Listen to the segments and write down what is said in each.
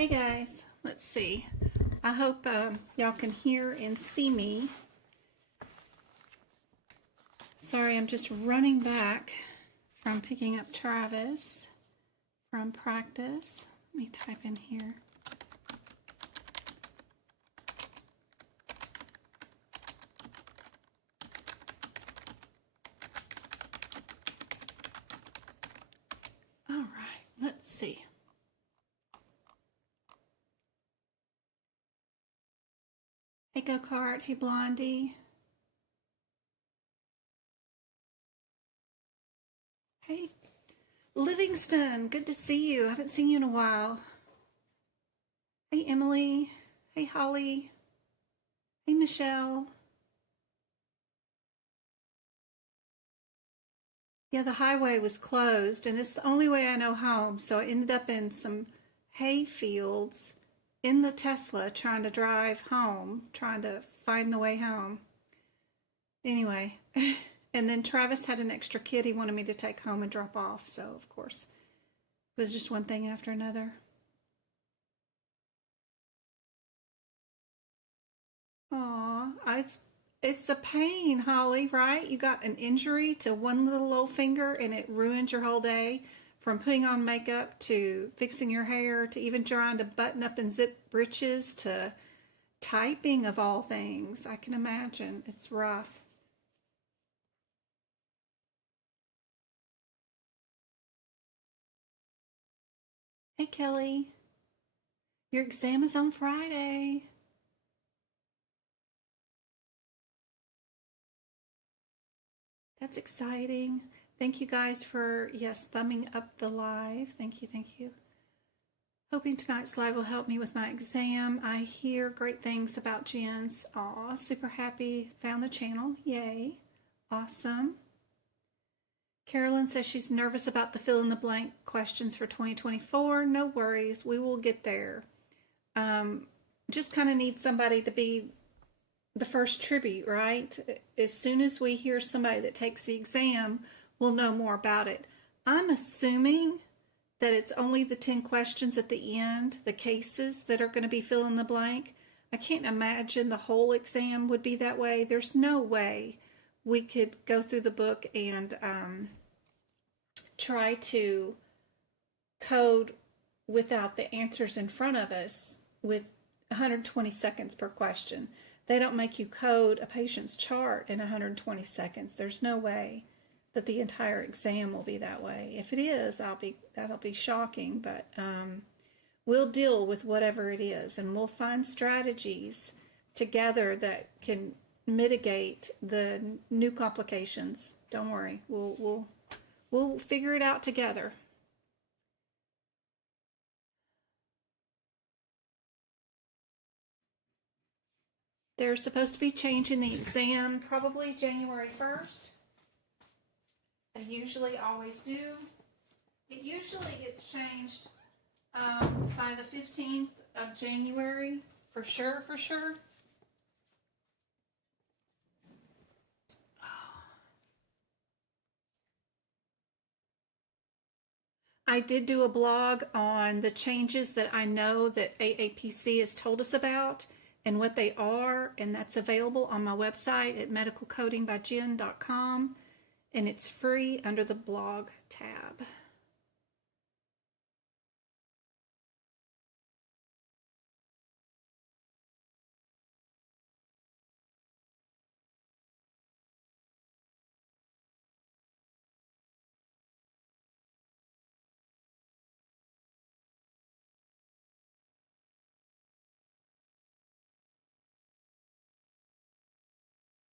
Hey guys, let's see. I hope y'all can hear and see me. Sorry, I'm just running back from picking up Travis from practice. Let me type in here. All right, let's see. Hey Go-Kart, hey Blondie. Hey Livingston, good to see you. I haven't seen you in a while. Hey Emily, hey Holly, hey Michelle. Yeah, the highway was closed and it's the only way I know home, so I ended up in some hay fields in the Tesla trying to drive home, trying to find the way home. Anyway, and then Travis had an extra kid he wanted me to take home and drop off, so of course it was just one thing after another. Aw, it's a pain, Holly, right? You got an injury to one little old finger and it ruined your whole day, from putting on makeup to fixing your hair to even trying to button up and zip breeches to typing, of all things. I can imagine. It's rough. Hey, Kelly. Your exam is on Friday. That's exciting. Thank you guys for, yes, thumbing up the live. Thank you, thank you. Hoping tonight's live will help me with my exam. I hear great things about Jen's. Aw, super happy. Found the channel. Yay. Awesome. Carolyn says she's nervous about the fill-in-the-blank questions for 2024. No worries. We will get there. Just kind of need somebody to be the first tribute, right? As soon as we hear somebody that takes the exam, we'll know more about it. I'm assuming that it's only the 10 questions at the end, the cases, that are going to be fill in the blank. I can't imagine the whole exam would be that way. There's no way we could go through the book and try to code without the answers in front of us with 120 seconds per question. They don't make you code a patient's chart in 120 seconds. There's no way that the entire exam will be that way. If it is, that'll be shocking, but we'll deal with whatever it is, and we'll find strategies together that can mitigate the new complications. Don't worry, we'll figure it out together. They're supposed to be changing the exam probably January 1st. They usually always do. It usually gets changed by the 15th of January, for sure, for sure. I did do a blog on the changes that I know that AAPC has told us about and what they are, and that's available on my website at medicalcodingbyjen.com. And it's free under the blog tab.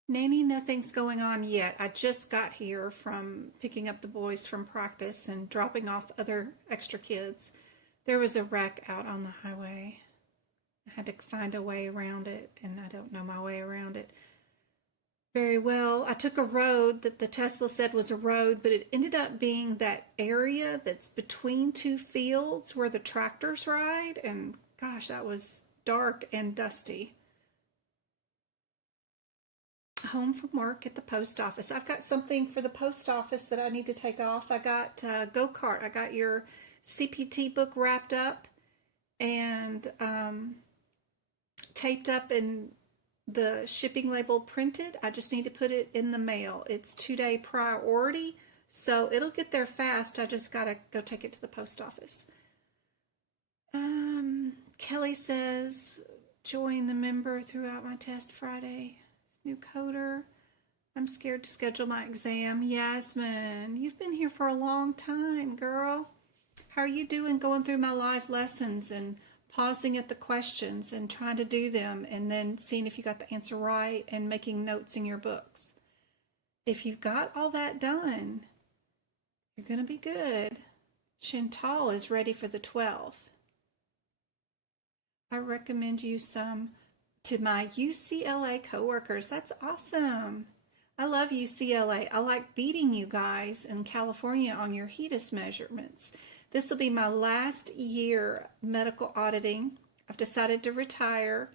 Nanny, nothing's going on yet. I just got here from picking up the boys from practice and dropping off other extra kids. There was a wreck out on the highway. I had to find a way around it, and I don't know my way around it very well. I took a road that the Tesla said was a road, but it ended up being that area that's between two fields where the tractors ride, and gosh, that was dark and dusty. Home from work at the post office. I've got something for the post office that I need to take off. I got Go-Kart. I got your CPT book wrapped up, and taped up and the shipping label printed. I just need to put it in the mail. It's 2-day priority, so it'll get there fast. I just gotta go take it to the post office. Kelly says, join the member throughout my test Friday. New coder. I'm scared to schedule my exam. Yasmin, you've been here for a long time, girl. How are you doing going through my live lessons and pausing at the questions and trying to do them and then seeing if you got the answer right and making notes in your books? If you've got all that done, you're going to be good. Chantal is ready for the 12th. I recommend you some to my UCLA coworkers. That's awesome. I love UCLA. I like beating you guys in California on your HEDIS measurements. This will be my last year medical auditing. I've decided to retire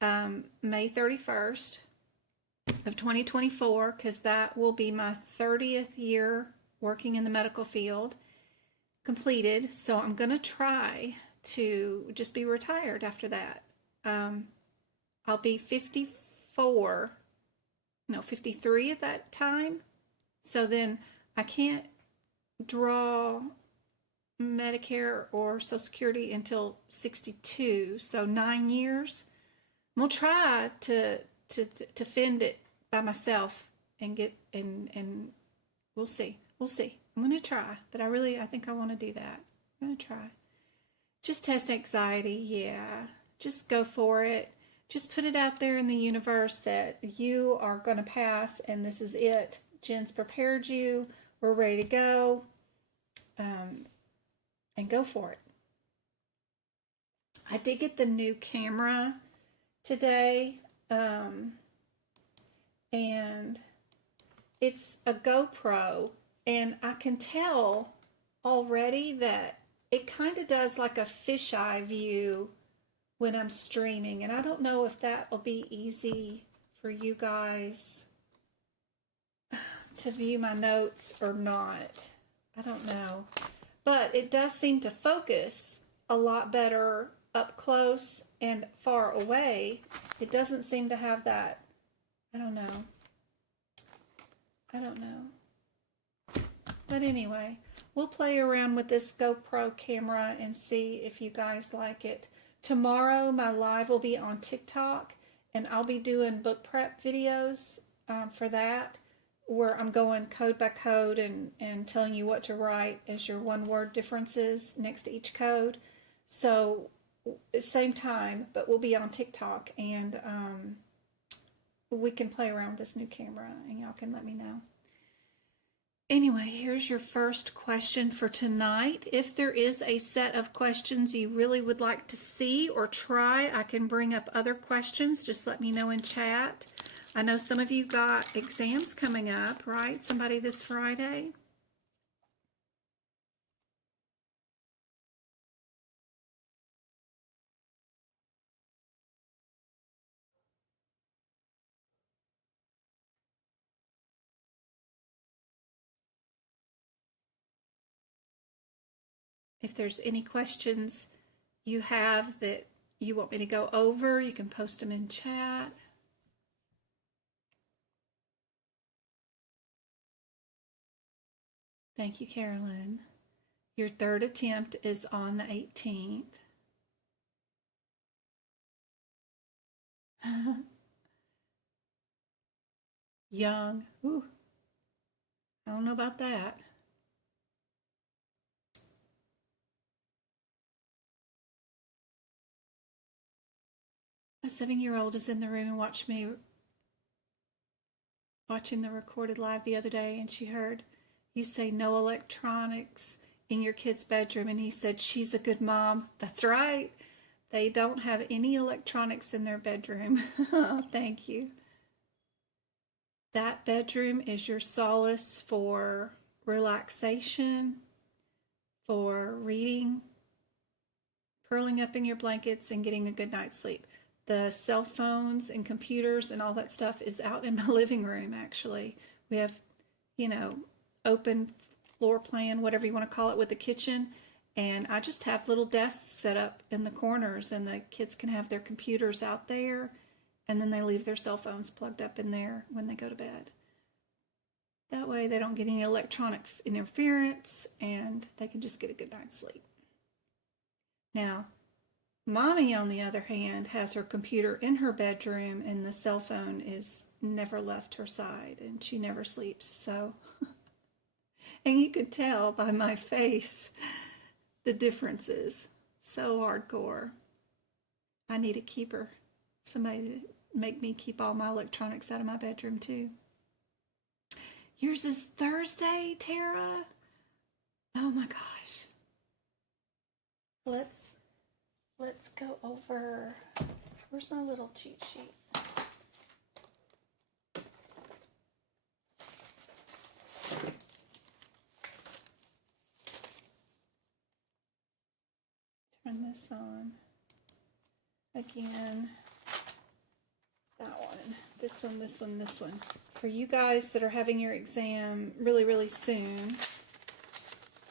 May 31st of 2024 because that will be my 30th year working in the medical field completed. So I'm going to try to just be retired after that. I'll be 53 at that time. So then I can't draw Medicare or Social Security until 62. So 9 years. I'm gonna try to fend it by myself and get and we'll see. I'm gonna try, but I think I want to do that. I'm gonna try. Just test anxiety, yeah. Just go for it. Just put it out there in the universe that you are going to pass and this is it. Jen's prepared you. We're ready to go. And go for it. I did get the new camera today. And it's a GoPro. And I can tell already that it kind of does like a fisheye view when I'm streaming, and I don't know if that will be easy for you guys to view my notes or not. I don't know, but it does seem to focus a lot better up close and far away. It doesn't seem to have that, I don't know. But anyway, we'll play around with this GoPro camera and see if you guys like it. Tomorrow, my live will be on TikTok, and I'll be doing book prep videos for that, where I'm going code by code and telling you what to write as your one-word differences next to each code. So, same time, but we'll be on TikTok, and we can play around with this new camera, and y'all can let me know. Anyway, here's your first question for tonight. If there is a set of questions you really would like to see or try, I can bring up other questions. Just let me know in chat. I know some of you got exams coming up, right? Somebody this Friday? If there's any questions you have that you want me to go over, you can post them in chat. Thank you, Carolyn. Your third attempt is on the 18th. Young. Ooh. I don't know about that. A 7-year-old is in the room and watched me watching the recorded live the other day, and she heard you say no electronics in your kid's bedroom, and he said, she's a good mom. That's right. They don't have any electronics in their bedroom. Thank you. That bedroom is your solace for relaxation, for reading, curling up in your blankets, and getting a good night's sleep. The cell phones and computers and all that stuff is out in my living room, actually. We have, open floor plan, whatever you want to call it, with the kitchen. And I just have little desks set up in the corners, and the kids can have their computers out there, and then they leave their cell phones plugged up in there when they go to bed. That way they don't get any electronic interference, and they can just get a good night's sleep. Now, Mommy, on the other hand, has her computer in her bedroom, and the cell phone is never left her side, and she never sleeps. So, and you could tell by my face the differences. So hardcore. I need a keeper. Somebody to make me keep all my electronics out of my bedroom too. Yours is Thursday, Tara? Oh my gosh. Let's go over, where's my little cheat sheet? Turn this on. Again, that one, this one, this one, this one. For you guys that are having your exam really, really soon,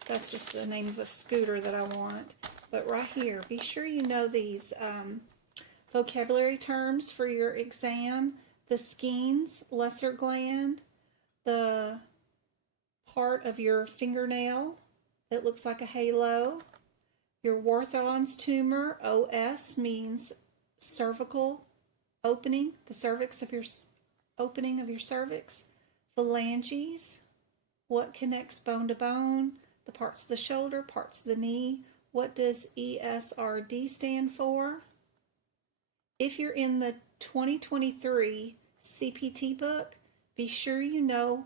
that's just the name of a scooter that I want. But right here, be sure you know these vocabulary terms for your exam. The skeins, lesser gland, the part of your fingernail that looks like a halo, your Warthin's tumor, OS means cervical opening, the cervix of your opening of your cervix, phalanges, what connects bone to bone, the parts of the shoulder, parts of the knee. What does ESRD stand for? If you're in the 2023 CPT book, be sure you know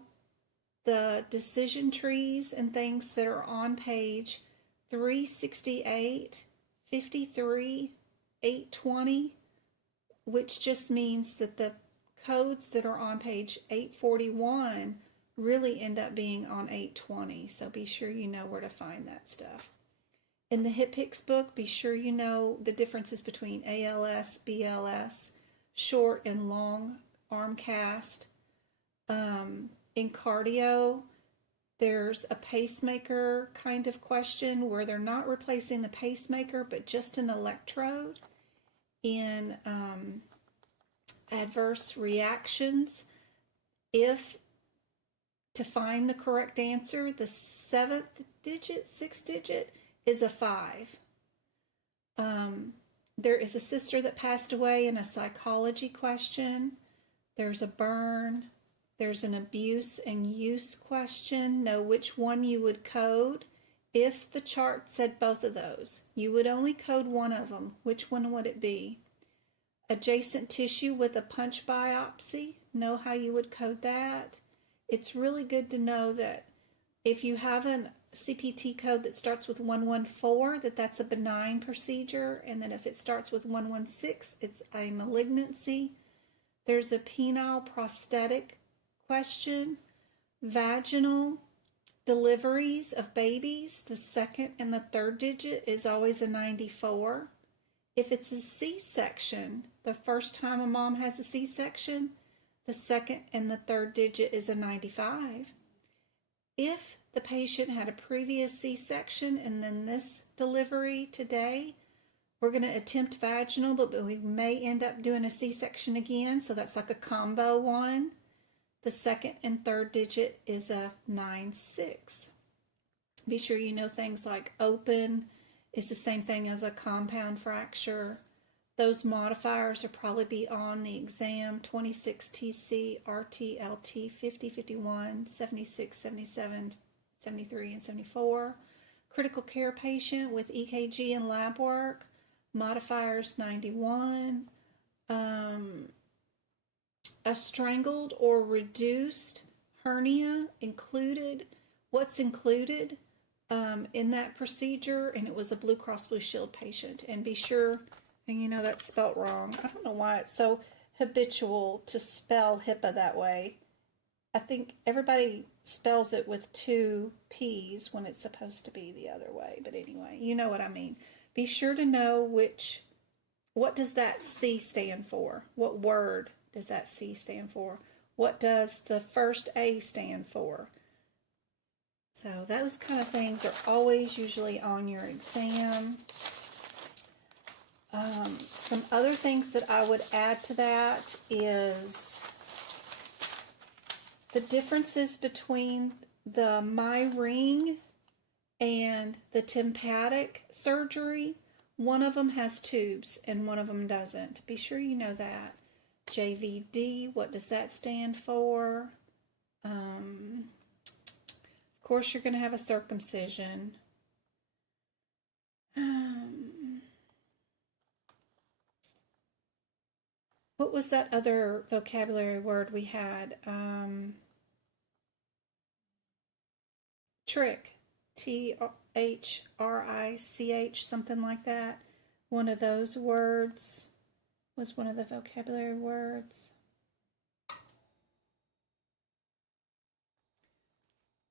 the decision trees and things that are on page 368, 53, 820, which just means that the codes that are on page 841 really end up being on 820. So be sure you know where to find that stuff. In the HCPCS book, be sure you know the differences between ALS, BLS, short and long arm cast. In cardio, there's a pacemaker kind of question where they're not replacing the pacemaker, but just an electrode. In adverse reactions, if to find the correct answer, the sixth digit, is a 5. There is a sister that passed away in a psychology question. There's a burn. There's an abuse and use question. Know which one you would code. If the chart said both of those, you would only code one of them. Which one would it be? Adjacent tissue with a punch biopsy. Know how you would code that. It's really good to know that if you have a CPT code that starts with 114, that's a benign procedure, and then if it starts with 116, it's a malignancy. There's a penile prosthetic question. Vaginal deliveries of babies, the second and the third digit is always a 94. If it's a C-section, the first time a mom has a C-section, the second and the third digit is a 95. If the patient had a previous C-section and then this delivery today, we're going to attempt vaginal, but we may end up doing a C-section again, so that's like a combo one. The second and third digit is a 96. Be sure you know things like open is the same thing as a compound fracture. Those modifiers will probably be on the exam: 26 TC, RT, LT, 50, 51, 76, 77, 73, and 74. Critical care patient with EKG and lab work, modifiers 91. A strangled or reduced hernia included. What's included in that procedure? And it was a Blue Cross Blue Shield patient. And be sure, and you know that's spelt wrong. I don't know why it's so habitual to spell HIPAA that way. I think everybody spells it with 2 P's when it's supposed to be the other way. But anyway, you know what I mean. Be sure to know what does that C stand for? What word does that C stand for? What does the first A stand for? So those kind of things are always usually on your exam. Some other things that I would add to that is the differences between the MyRing and the tympanic surgery. One of them has tubes and one of them doesn't. Be sure you know that. JVD, what does that stand for? Of course, you're going to have a circumcision. What was that other vocabulary word we had? Trick. THRICH, something like that. One of those words was one of the vocabulary words.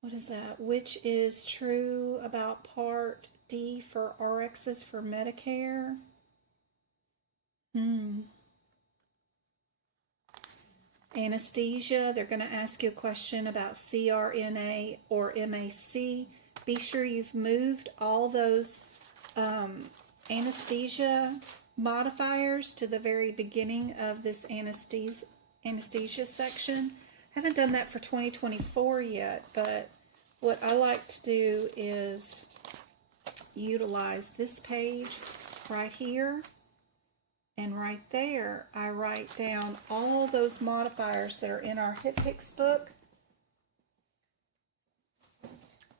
What is that? Which is true about Part D for RXs for Medicare? Anesthesia, they're going to ask you a question about CRNA or MAC. Be sure you've moved all those anesthesia modifiers to the very beginning of this anesthesia section. I haven't done that for 2024 yet, but what I like to do is utilize this page right here. And right there, I write down all those modifiers that are in our HCPCS book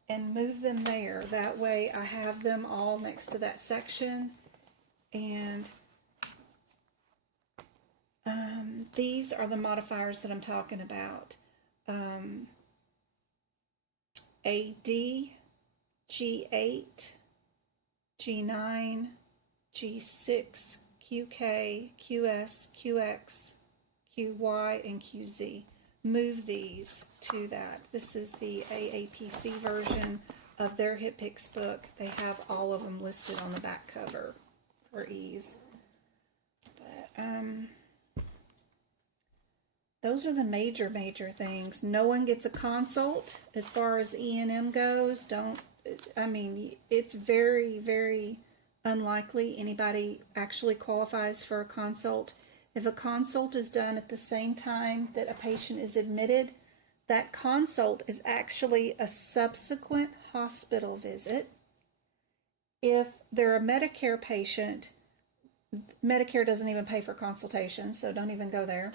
and move them there. That way I have them all next to that section. And these are the modifiers that I'm talking about. AD, G8, G9, G6, QK, QS, QX, QY, and QZ. Move these to that. This is the AAPC version of their HCPCS book. They have all of them listed on the back cover for ease. But those are the major things. No one gets a consult as far as E&M goes. It's very, very unlikely anybody actually qualifies for a consult. If a consult is done at the same time that a patient is admitted, that consult is actually a subsequent hospital visit. If they're a Medicare patient, Medicare doesn't even pay for consultations, so don't even go there.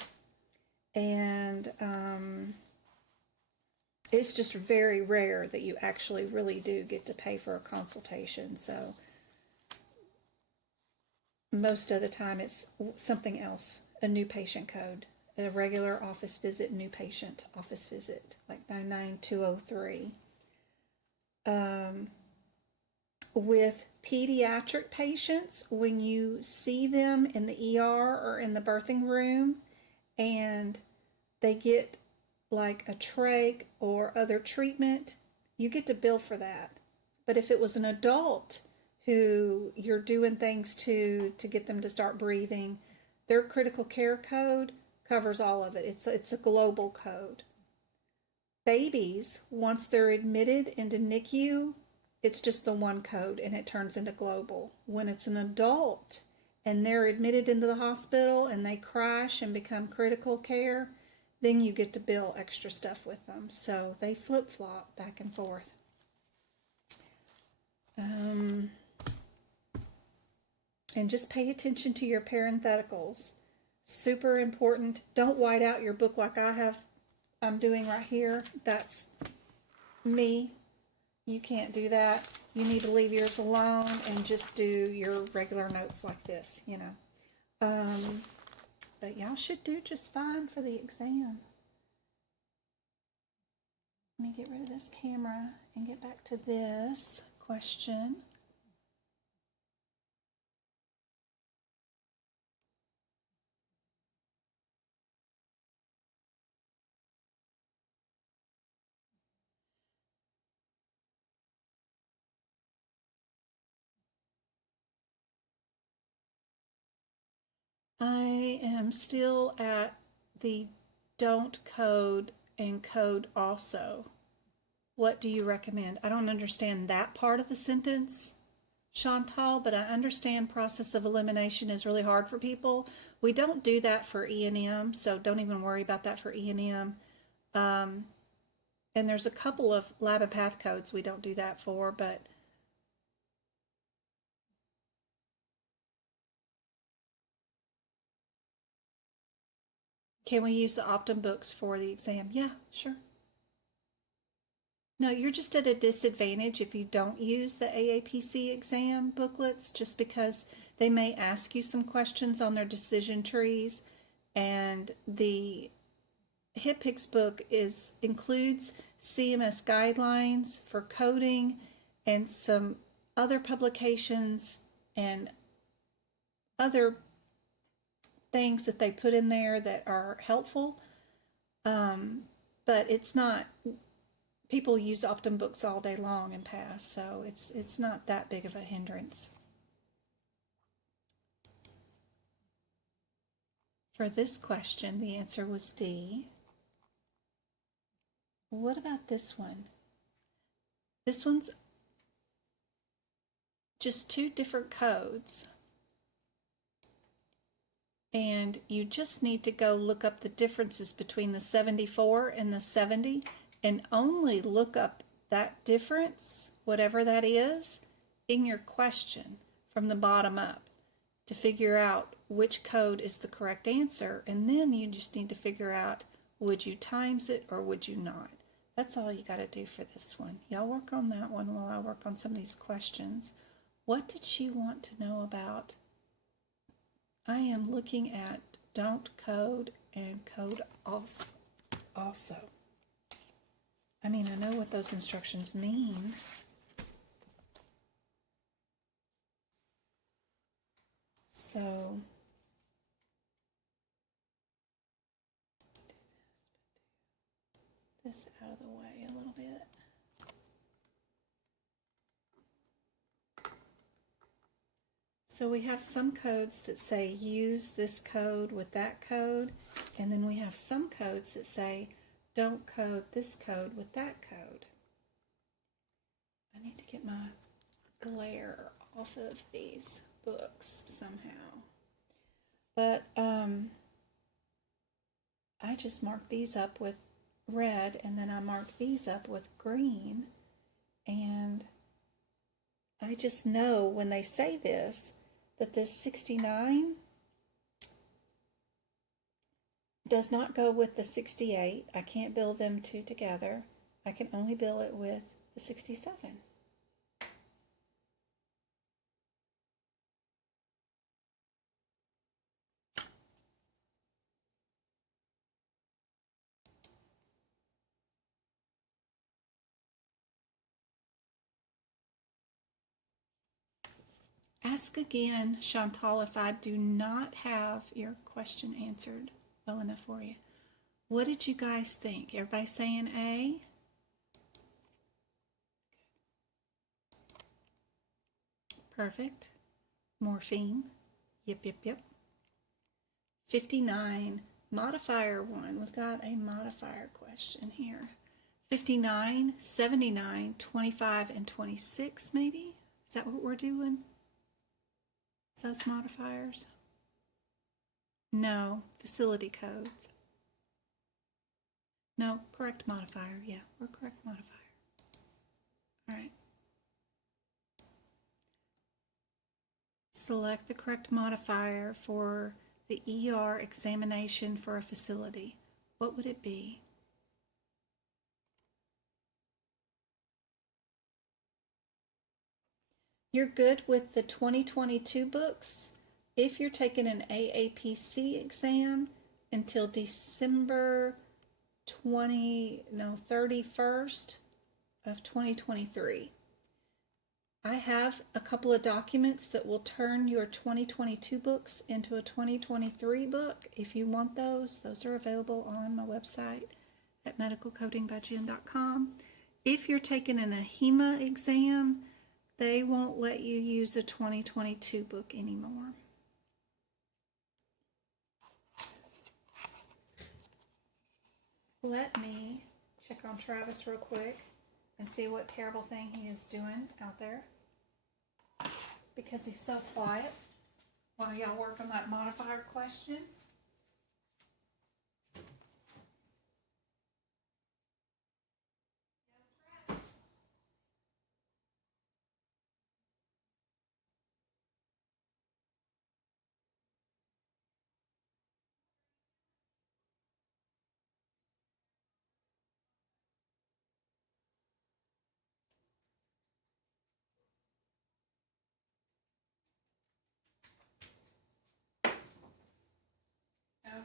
And it's just very rare that you actually really do get to pay for a consultation. So most of the time it's something else, a new patient code, a regular office visit, new patient office visit, like 99203. With pediatric patients, when you see them in the ER or in the birthing room and they get like a trach or other treatment, you get to bill for that. But if it was an adult who you're doing things to get them to start breathing, their critical care code covers all of it. It's a global code. Babies, once they're admitted into NICU, it's just the one code and it turns into global. When it's an adult and they're admitted into the hospital and they crash and become critical care, then you get to bill extra stuff with them. So they flip-flop back and forth. And just pay attention to your parentheticals. Super important. Don't white out your book like I'm doing right here. That's me. You can't do that. You need to leave yours alone and just do your regular notes like this, you know. But y'all should do just fine for the exam. Let me get rid of this camera and get back to this question. I am still at the don't code and code also What do you recommend? I don't understand that part of the sentence, Chantal, but I understand process of elimination is really hard for people. We don't do that for E&M, so don't even worry about that for E&M. And there's a couple of lab and path codes we don't do that for, but can we use the Optum books for the exam? Yeah, sure. No, you're just at a disadvantage if you don't use the AAPC exam booklets, just because they may ask you some questions on their decision trees, and the HCPCS book includes CMS guidelines for coding and some other publications and other things that they put in there that are helpful, but it's not. People use Optum books all day long and pass, so it's not that big of a hindrance. For this question, the answer was D. What about this one? This one's just two different codes. And you just need to go look up the differences between the 74 and the 70 and only look up that difference, whatever that is, in your question from the bottom up to figure out which code is the correct answer. And then you just need to figure out, would you times it or would you not? That's all you got to do for this one. Y'all work on that one while I work on some of these questions. What did she want to know about? I am looking at don't code and code also. I mean, I know what those instructions mean. So, this out of the way a little bit. So we have some codes that say use this code with that code, and then we have some codes that say don't code this code with that code. I need to get my glare off of these books somehow. But I just mark these up with red, and then I mark these up with green, and I just know when they say this, that this 69 does not go with the 68. I can't bill them two together. I can only bill it with the 67. Ask again, Chantal, if I do not have your question answered well enough for you. What did you guys think? Everybody saying A? Perfect. Morphine. Yep. 59, modifier 1. We've got a modifier question here. 59, 79, 25, and 26 maybe? Is that what we're doing? Those modifiers? No, facility codes. No, correct modifier. Yeah, we're correct modifier. All right. Select the correct modifier for the ER examination for a facility. What would it be? You're good with the 2022 books. If you're taking an AAPC exam until December 31st of 2023. I have a couple of documents that will turn your 2022 books into a 2023 book. If you want those are available on my website at medicalcodingbyjen.com. If you're taking an ahima exam, they won't let you use a 2022 book anymore. Let me check on Travis real quick. and see what terrible thing he is doing out there because he's so quiet while y'all work on that modifier question. Okay.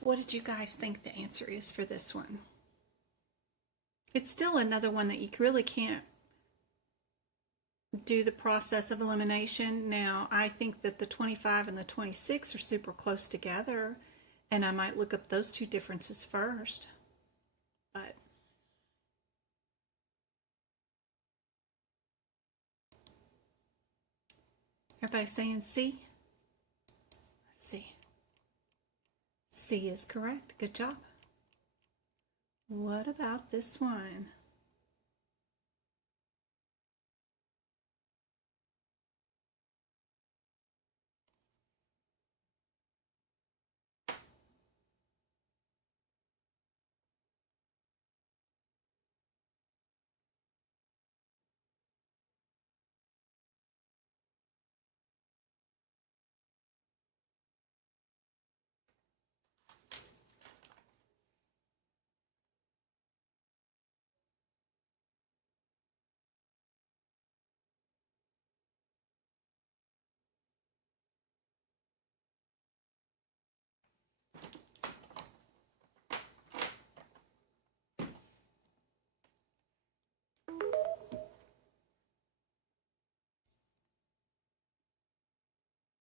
What did you guys think the answer is for this one? It's still another one that you really can't do the process of elimination. Now, I think that the 25 and the 26 are super close together, and I might look up those two differences first. But everybody saying C? Let's see. C is correct. Good job. What about this one?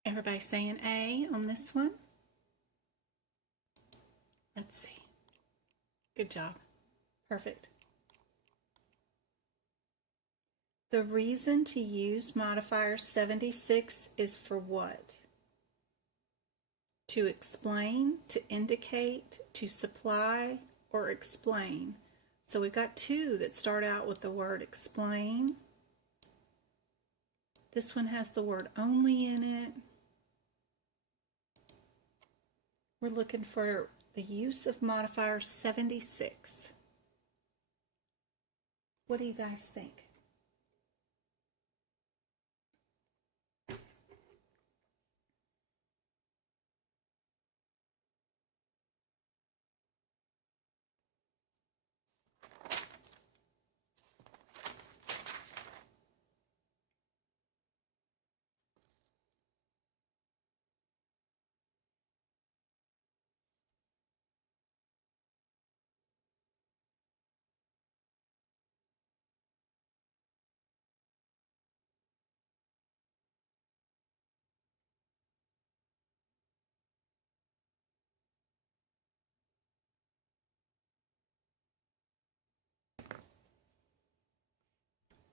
Everybody saying A on this one? Let's see. Good job. Perfect. The reason to use modifier 76 is for what? To explain, to indicate, to supply, or explain. So we've got two that start out with the word explain. This one has the word only in it. We're looking for the use of modifier 76. What do you guys think?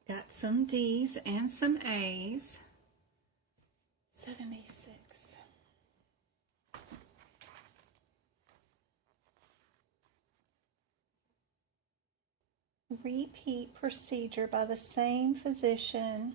Got some D's and some A's. 76. Repeat procedure by the same physician.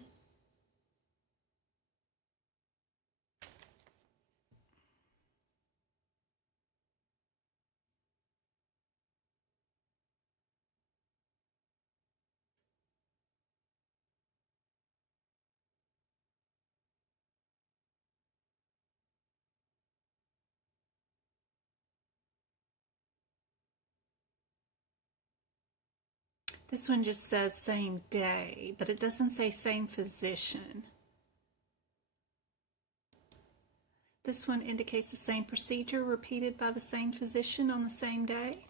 This one just says same day, but it doesn't say same physician. This one indicates the same procedure repeated by the same physician on the same day.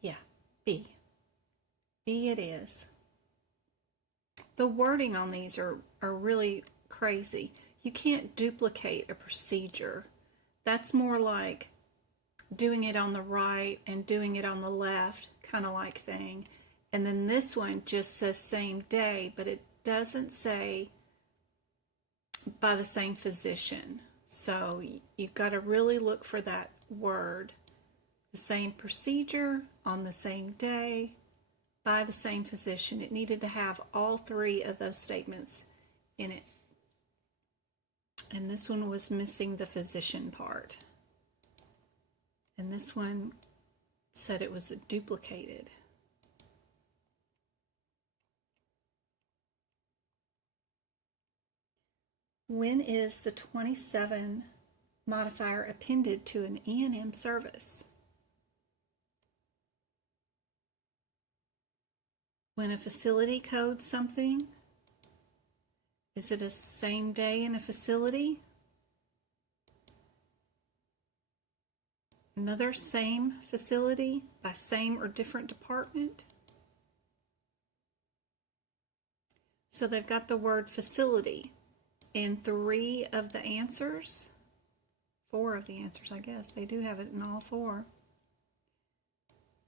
Yeah, B. B it is. The wording on these are really crazy. You can't duplicate a procedure. That's more like doing it on the right and doing it on the left kind of like thing. And then this one just says same day, but it doesn't say by the same physician. So you've got to really look for that word. The same procedure on the same day by the same physician. It needed to have all three of those statements in it. And this one was missing the physician part. And this one said it was duplicated. When is the 27 modifier appended to an E&M service? When a facility codes something? Is it a same day in a facility? Another same facility by same or different department? So they've got the word facility in 3 of the answers. 4 of the answers, I guess. They do have it in all 4.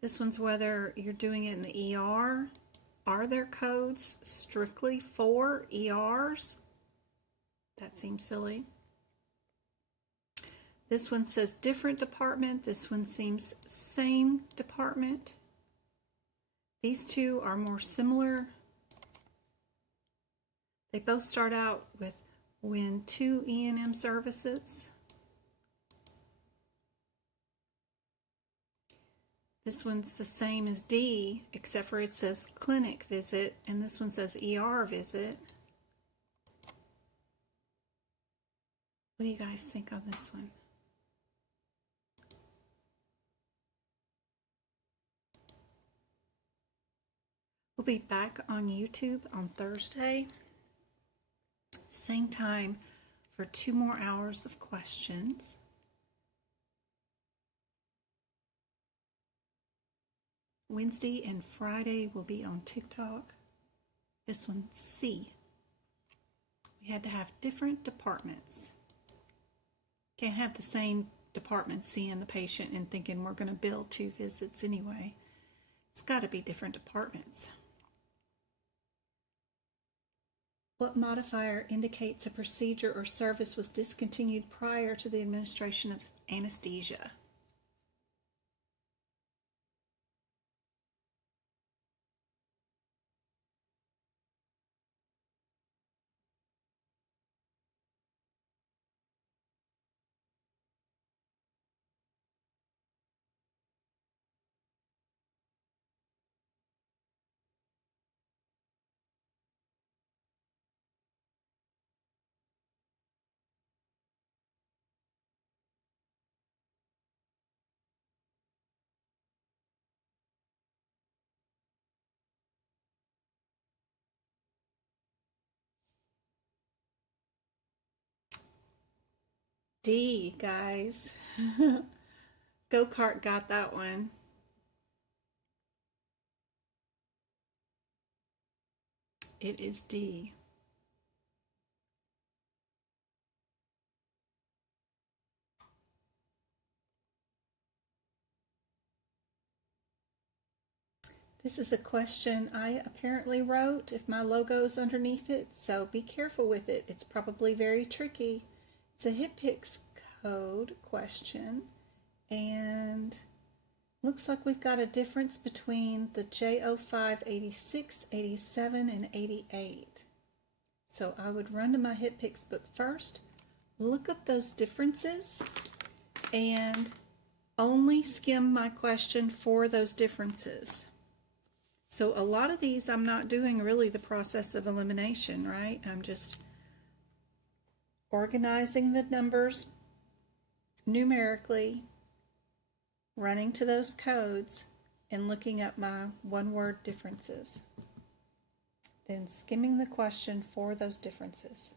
This one's whether you're doing it in the ER. Are there codes strictly for ERs? That seems silly. This one says different department. This one seems same department. These two are more similar. They both start out with when 2 E&M services. This one's the same as D, except for it says clinic visit, and this one says ER visit. What do you guys think on this one? We'll be back on YouTube on Thursday, same time, for 2 more hours of questions. Wednesday and Friday will be on TikTok. This one's C. We had to have different departments. Can't have the same department seeing the patient and thinking we're going to bill 2 visits anyway. It's got to be different departments. What modifier indicates a procedure or service was discontinued prior to the administration of anesthesia? D, guys. Go-kart got that one. It is D. This is a question I apparently wrote if my logo's underneath it, so be careful with it. It's probably very tricky. It's a HCPCS code question, and looks like we've got a difference between the J05, 86, 87, and 88. So I would run to my HCPCS book first, look up those differences, and only skim my question for those differences. So a lot of these I'm not doing really the process of elimination, right? I'm just organizing the numbers numerically, running to those codes, and looking up my one-word differences. Then skimming the question for those differences.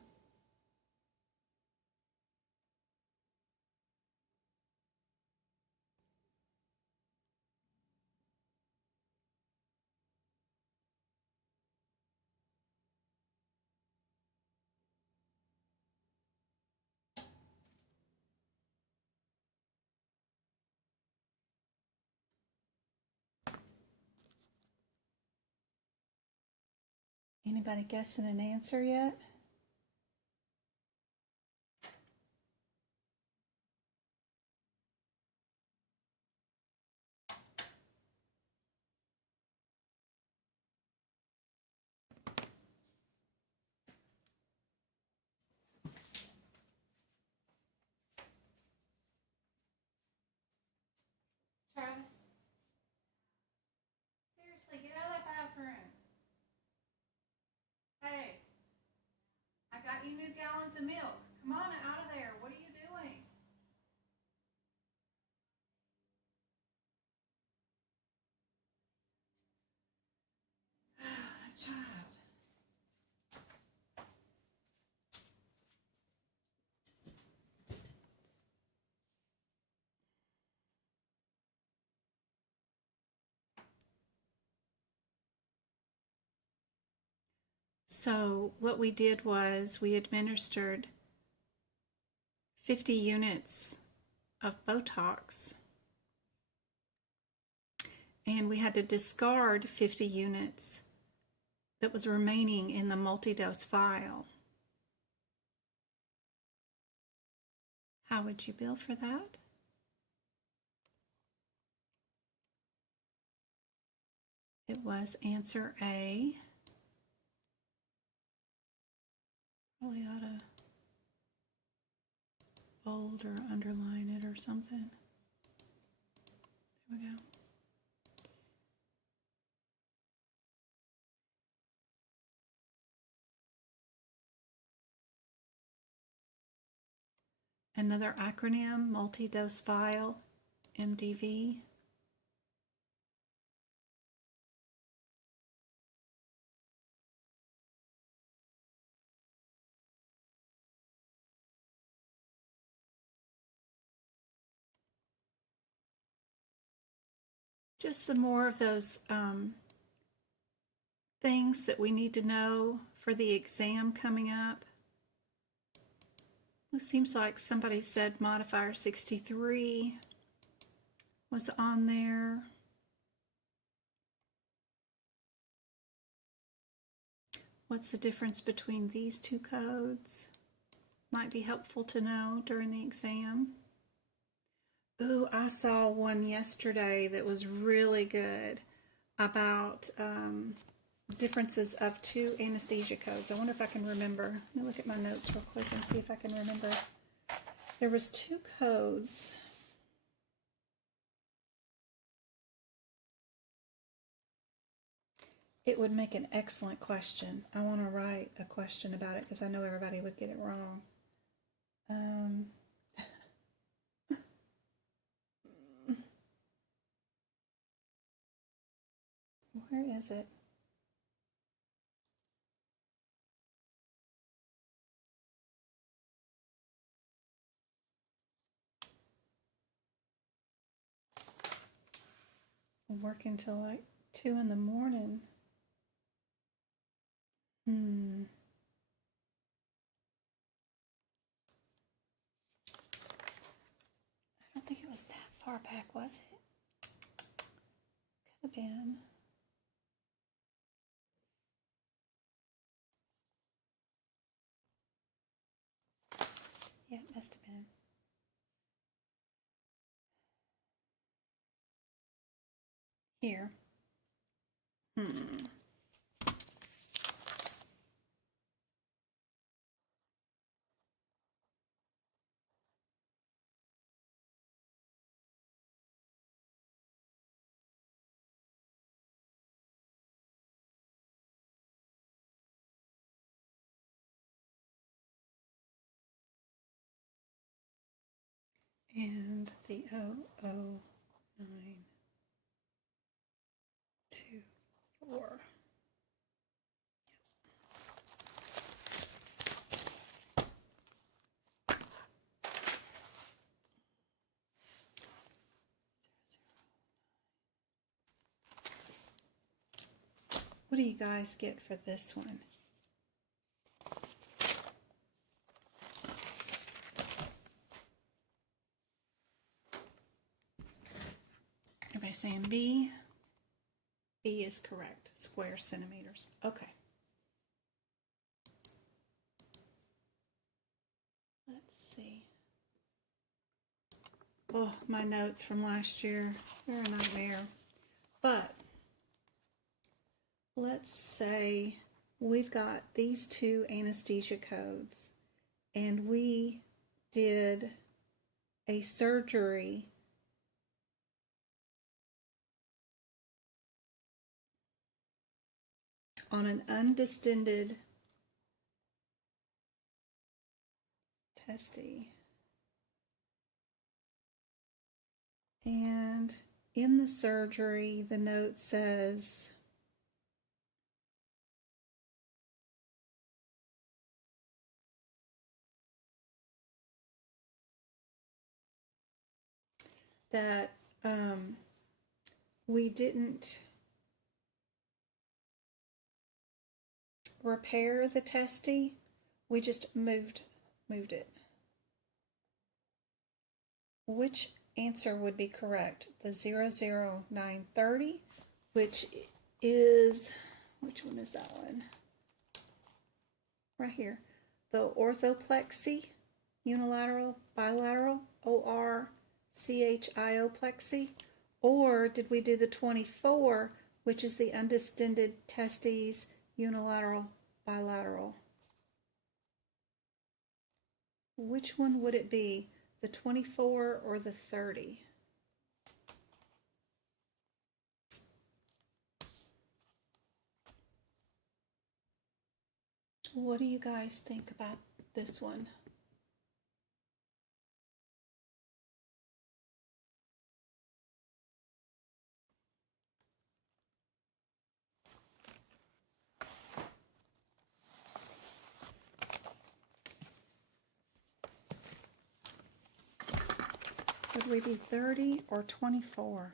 Anybody guessing an answer yet? Travis? Seriously, get out of that bathroom. Hey, I got you new gallons of milk. Come on out of there. What are you doing? Child. So what we did was we administered 50 units of Botox, and we had to discard 50 units that was remaining in the multi-dose vial. How would you bill for that? It was answer A. Probably ought to bold or underline it or something. There we go. Another acronym, multi-dose vial, MDV. Just some more of those things that we need to know for the exam coming up. It seems like somebody said Modifier 63 was on there. What's the difference between these two codes? Might be helpful to know during the exam. Ooh, I saw one yesterday that was really good about differences of two anesthesia codes. I wonder if I can remember. Let me look at my notes real quick and see if I can remember. There was two codes. It would make an excellent question. I want to write a question about it because I know everybody would get it wrong. Where is it? I work until like 2 in the morning. I don't think it was that far back, was it? Could have been. Yeah, it must have been. Here. And the 00924. What do you guys get for this one? Everybody saying B? B is correct. Square centimeters. Okay. Oh, my notes from last year, they're a nightmare. But let's say we've got these two anesthesia codes and we did a surgery on an undistended testy. And in the surgery, the note says that we didn't repair the testy, we just moved it. Which answer would be correct? The 00930, which is, which one is that one? Right here. The orthoplexy, unilateral, bilateral, ORCHIOplexy, or did we do the 24, which is the undistended testes, unilateral, bilateral? Which one would it be? The 24 or the 30? What do you guys think about this one? Would we be 30 or 24?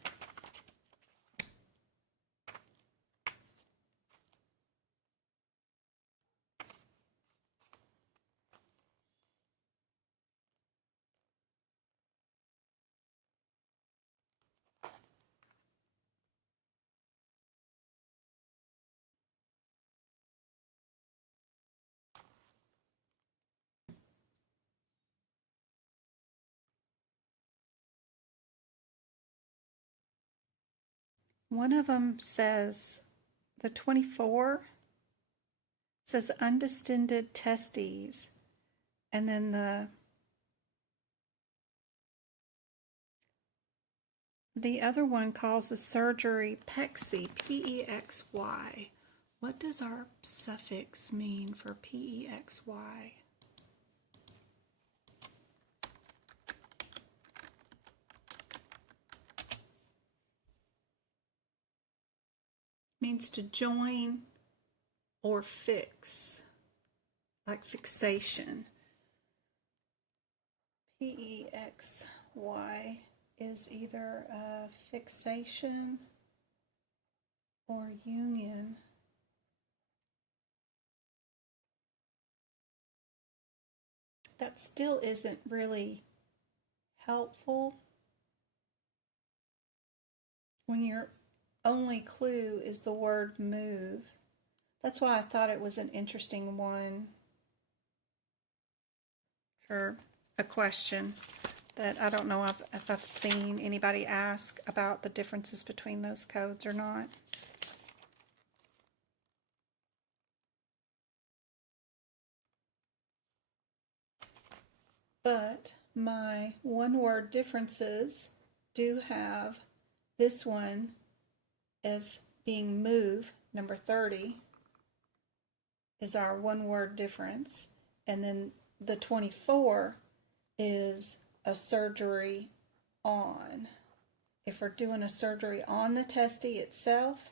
One of them says, the 24 says undistended testes, and then the other one calls the surgery pexy, P-E-X-Y. What does our suffix mean for P-E-X-Y? Means to join or fix, like fixation. P-E-X-Y is either a fixation or union. That still isn't really helpful when your only clue is the word move. That's why I thought it was an interesting one for a question that I don't know if I've seen anybody ask about the differences between those codes or not. But my one-word differences do have this one as being move, number 30, is our one-word difference. And then the 24 is a surgery on. If we're doing a surgery on the testy itself,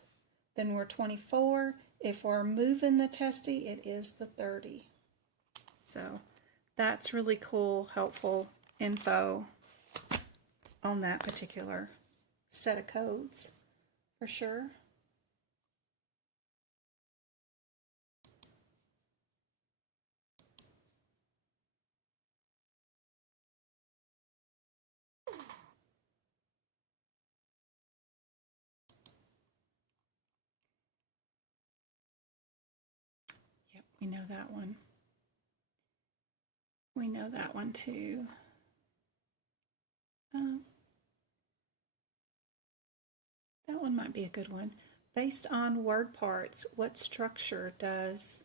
then we're 24. If we're moving the testy, it is the 30. So that's really cool, helpful info on that particular set of codes, for sure. Yep, we know that one. We know that one too. one might be a good one. Based on word parts, what structure does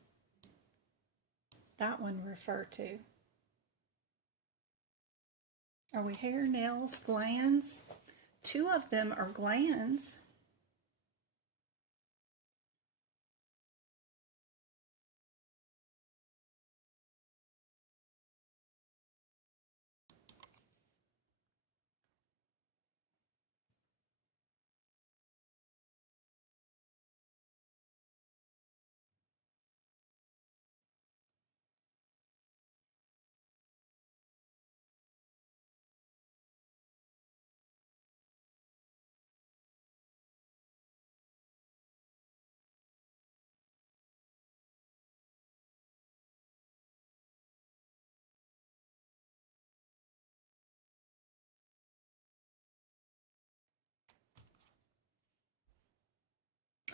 that one refer to? Are we hair, nails, glands? Two of them are glands.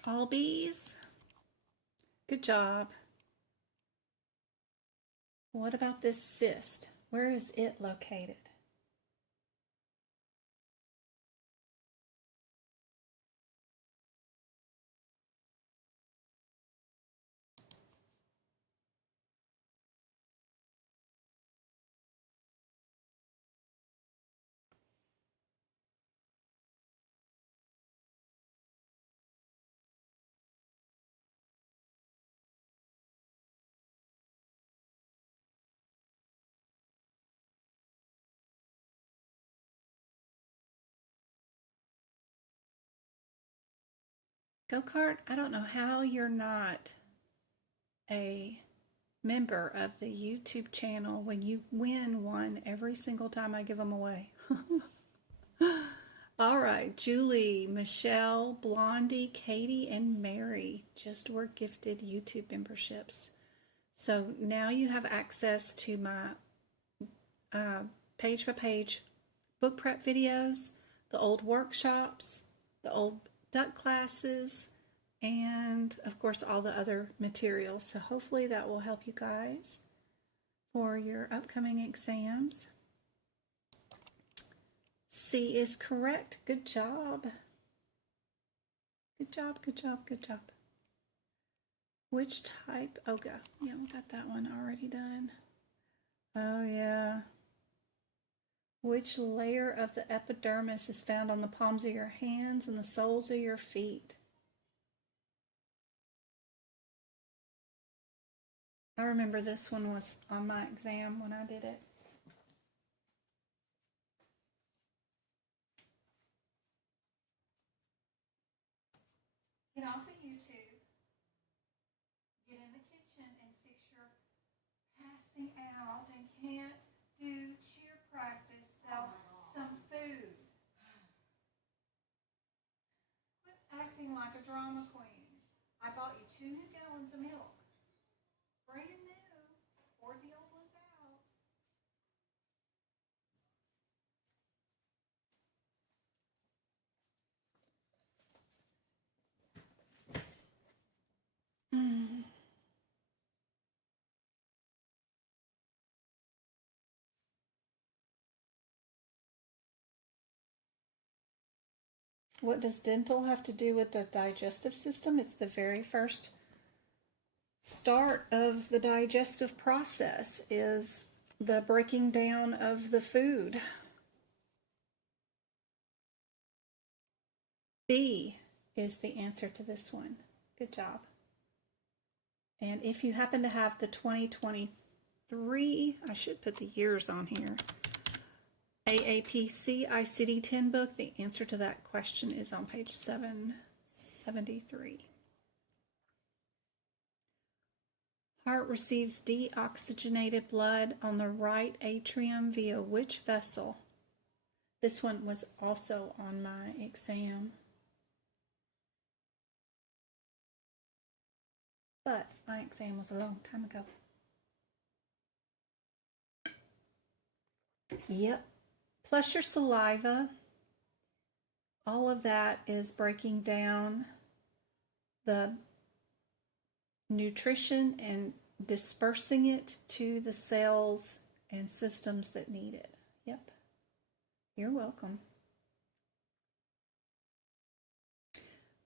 All B's. Good job. What about this cyst? Where is it located? Go-kart, I don't know how you're not a member of the YouTube channel when you win one every single time I give them away. All right, Julie, Michelle, Blondie, Katie, and Mary just were gifted YouTube memberships. So now you have access to my page-by-page book prep videos, the old workshops, the old duck classes, and of course all the other materials. So hopefully that will help you guys for your upcoming exams. C is correct. Good job. Good job, good job, good job. Which type? Oh, go. Yeah, we got that one already done. Oh, yeah. Which layer of the epidermis is found on the palms of your hands and the soles of your feet? I remember this one was on my exam when I did it. Get off of YouTube, get in the kitchen and fix your passing out and can't do cheer practice, sell some food. Quit acting like a drama queen. I bought you 2 new gallons of milk. Brand new. Pour the old ones out. What does dental have to do with the digestive system? It's the very first start of the digestive process is the breaking down of the food. B is the answer to this one. Good job. And if you happen to have the 2023, I should put the years on here, aapc ICD-10 book, the answer to that question is on page 773. Heart receives deoxygenated blood on the right atrium via which vessel? This one was also on my exam. But my exam was a long time ago. Yep. Plus your saliva. All of that is breaking down the nutrition and dispersing it to the cells and systems that need it. Yep. You're welcome.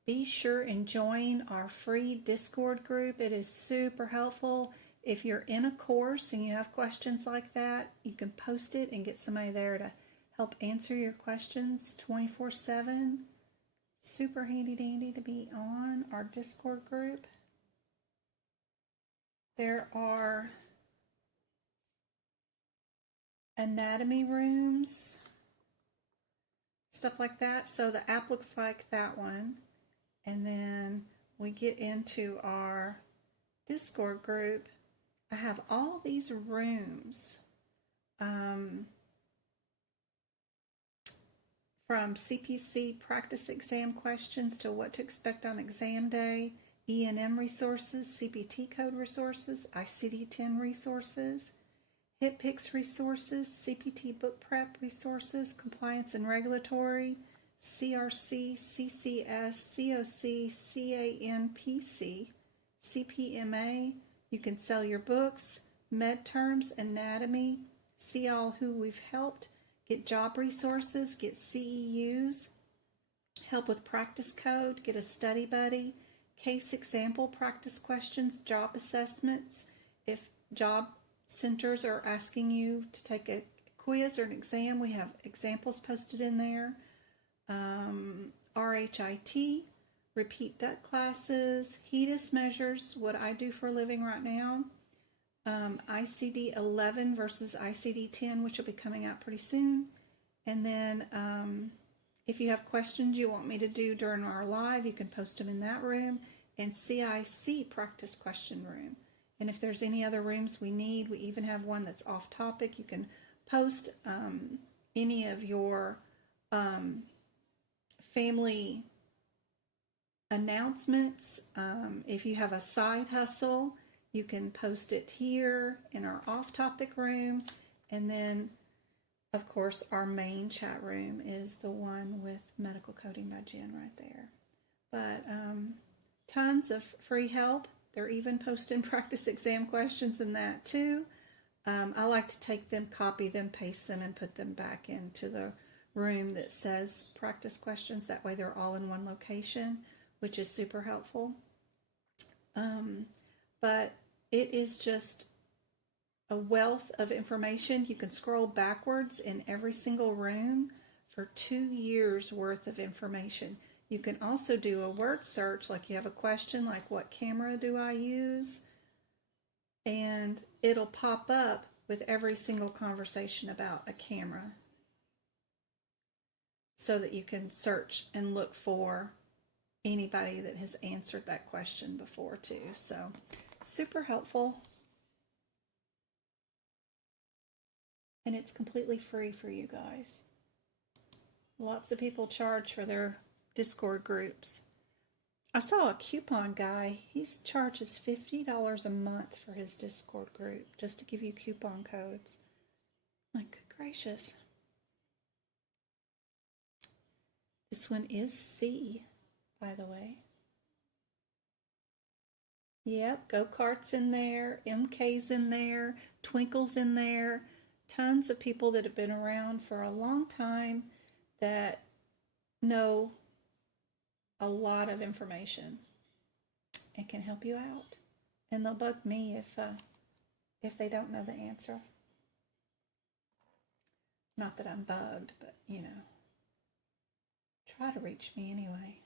be sure and join our free Discord group. It is super helpful. If you're in a course and you have questions like that, you can post it and get somebody there to help answer your questions 24/7. Super handy dandy to be on our Discord group. There are anatomy rooms, stuff like that. So the app looks like that one. And then we get into our Discord group. I have all these rooms from CPC practice exam questions to what to expect on exam day, E&M resources, CPT code resources, ICD-10 resources, HitPix resources, CPT book prep resources, compliance and regulatory, CRC, CCS, COC, CANPC, CPMA. You can sell your books, med terms, anatomy, see all who we've helped, get job resources, get CEUs, help with practice code, get a study buddy, case example, practice questions, job assessments. If job centers are asking you to take a quiz or an exam, we have examples posted in there. RHIT, repeat duct classes, HEDIS measures, what I do for a living right now. ICD-11 versus ICD-10, which will be coming out pretty soon. And then if you have questions you want me to do during our live, you can post them in that room. And CIC practice question room. And if there's any other rooms we need, we even have one that's off topic. You can post any of your family announcements. If you have a side hustle, you can post it here in our off-topic room. And then, of course, our main chat room is the one with Medical Coding by Jen right there. But tons of free help. They're even posting practice exam questions in that too. I like to take them, copy them, paste them, and put them back into the room that says practice questions. That way they're all in one location, which is super helpful. But it is just a wealth of information. You can scroll backwards in every single room for 2 years worth of information. You can also do a word search, like you have a question like, what camera do I use? And it'll pop up with every single conversation about a camera, so that you can search and look for anybody that has answered that question before too. So super helpful. And it's completely free for you guys. Lots of people charge for their Discord groups. I saw a coupon guy. He charges $50 a month for his Discord group just to give you coupon codes. My good gracious. This one is C, by the way. Yep, go-karts in there, MK's in there, Twinkle's in there. Tons of people that have been around for a long time that know a lot of information and can help you out. And they'll bug me if they don't know the answer. Not that I'm bugged, but you know, try to reach me anyway.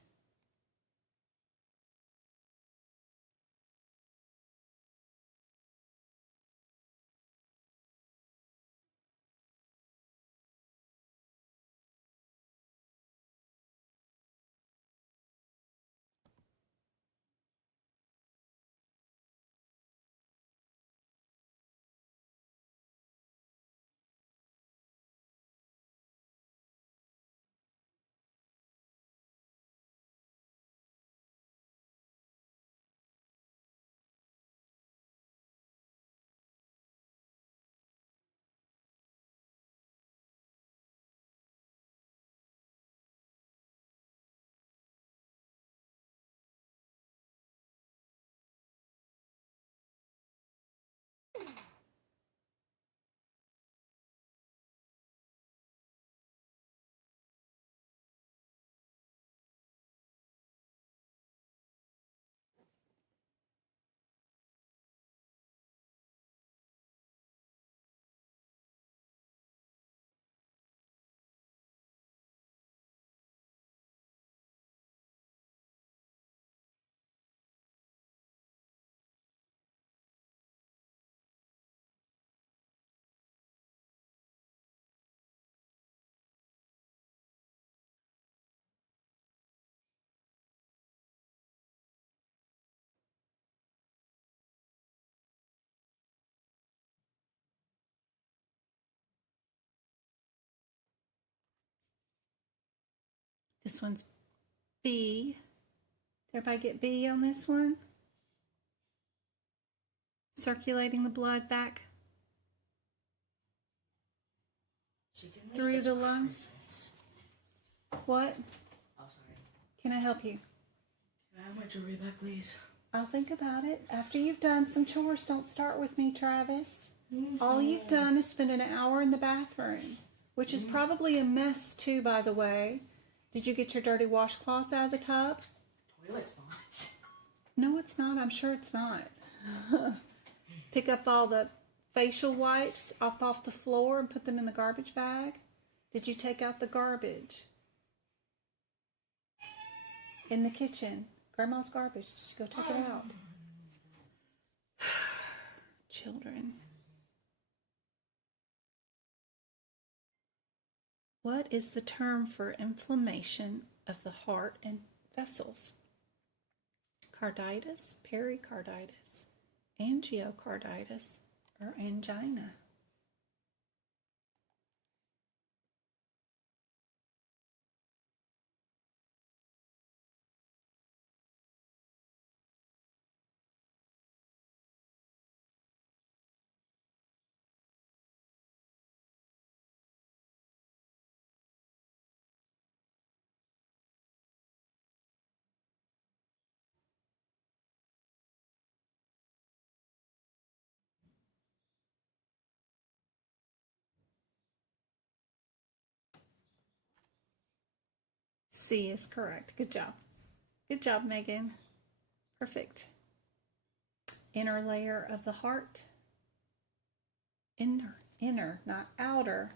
This one's B. Did everybody get B on this one? Circulating the blood back through the lungs. Christmas. What? Oh, sorry. Can I help you? Can I have my jewelry back, please? I'll think about it. After you've done some chores, don't start with me, Travis. All you've done is spend an hour in the bathroom, which is probably a mess too, by the way. Did you get your dirty washcloths out of the tub? Toilet's fine. No, it's not. I'm sure it's not. Pick up all the facial wipes off the floor and put them in the garbage bag. Did you take out the garbage? In the kitchen. Grandma's garbage. Did you go take it out? Children. What is the term for inflammation of the heart and vessels? Carditis, pericarditis, angiocarditis, or angina? C is correct. Good job. Good job, Megan. Perfect. Inner layer of the heart. Inner, not outer.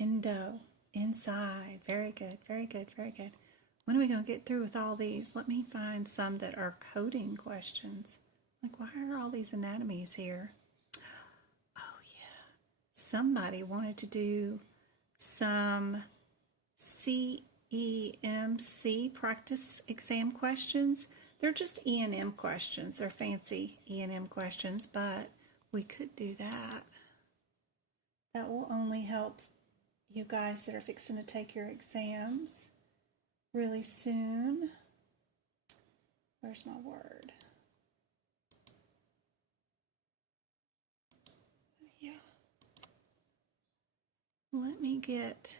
Endo, inside. Very good, very good, very good. When are we going to get through with all these? Let me find some that are coding questions. Like, why are all these anatomies here? Oh, yeah. Somebody wanted to do some CEMC practice exam questions. They're just E&M questions. They're fancy E&M questions, but we could do that. That will only help you guys that are fixing to take your exams really soon. Where's my word? Yeah. Let me get,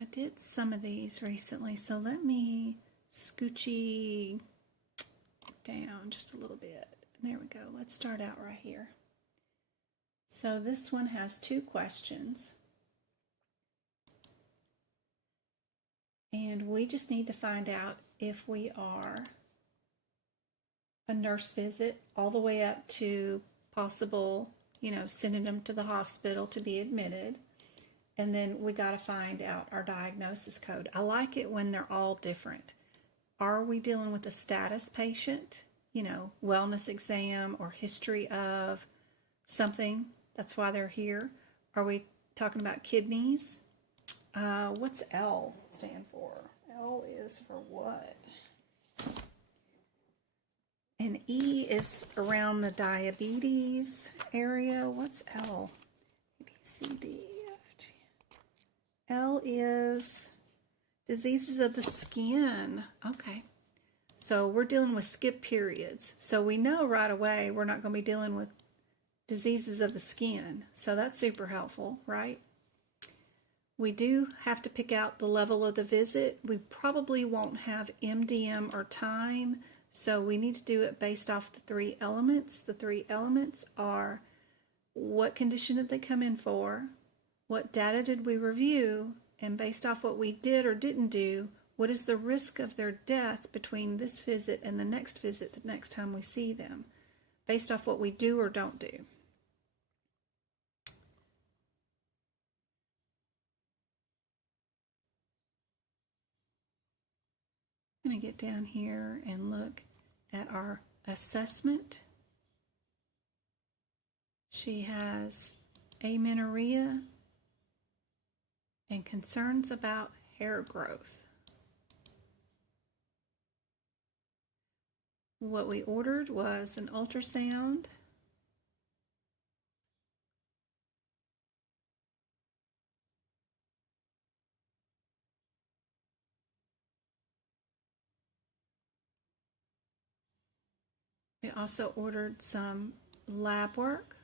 I did some of these recently, so let me scoochy down just a little bit. There we go. Let's start out right here. So this one has 2 questions. And we just need to find out if we are a nurse visit all the way up to possible, sending them to the hospital to be admitted. And then we got to find out our diagnosis code. I like it when they're all different. Are we dealing with a status patient, wellness exam or history of something? That's why they're here. Are we talking about kidneys? What's L stand for? L is for what? And E is around the diabetes area. What's L? A, B, C, D, E, F, G. L is diseases of the skin. Okay. So we're dealing with skip periods. So we know right away we're not going to be dealing with diseases of the skin. So that's super helpful, right? We do have to pick out the level of the visit. We probably won't have MDM or time, so we need to do it based off the 3 elements. The 3 elements are what condition did they come in for, what data did we review, and based off what we did or didn't do, What is the risk of their death between this visit and the next visit the next time we see them, based off what we do or don't do? I'm going to get down here and look at our assessment. She has amenorrhea and concerns about hair growth. What we ordered was an ultrasound, we also ordered some lab work.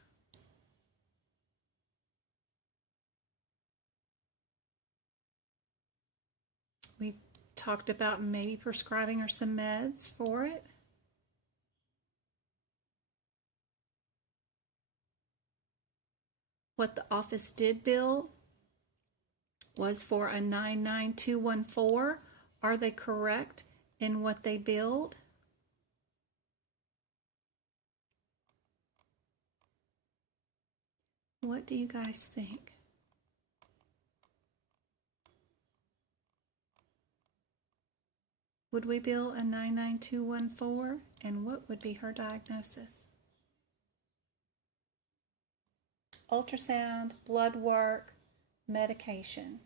We talked about maybe prescribing her some meds for it. What the office did bill was for a 99214. Are they correct in what they billed? What do you guys think? Would we bill a 99214? And what would be her diagnosis? Ultrasound, blood work, medication.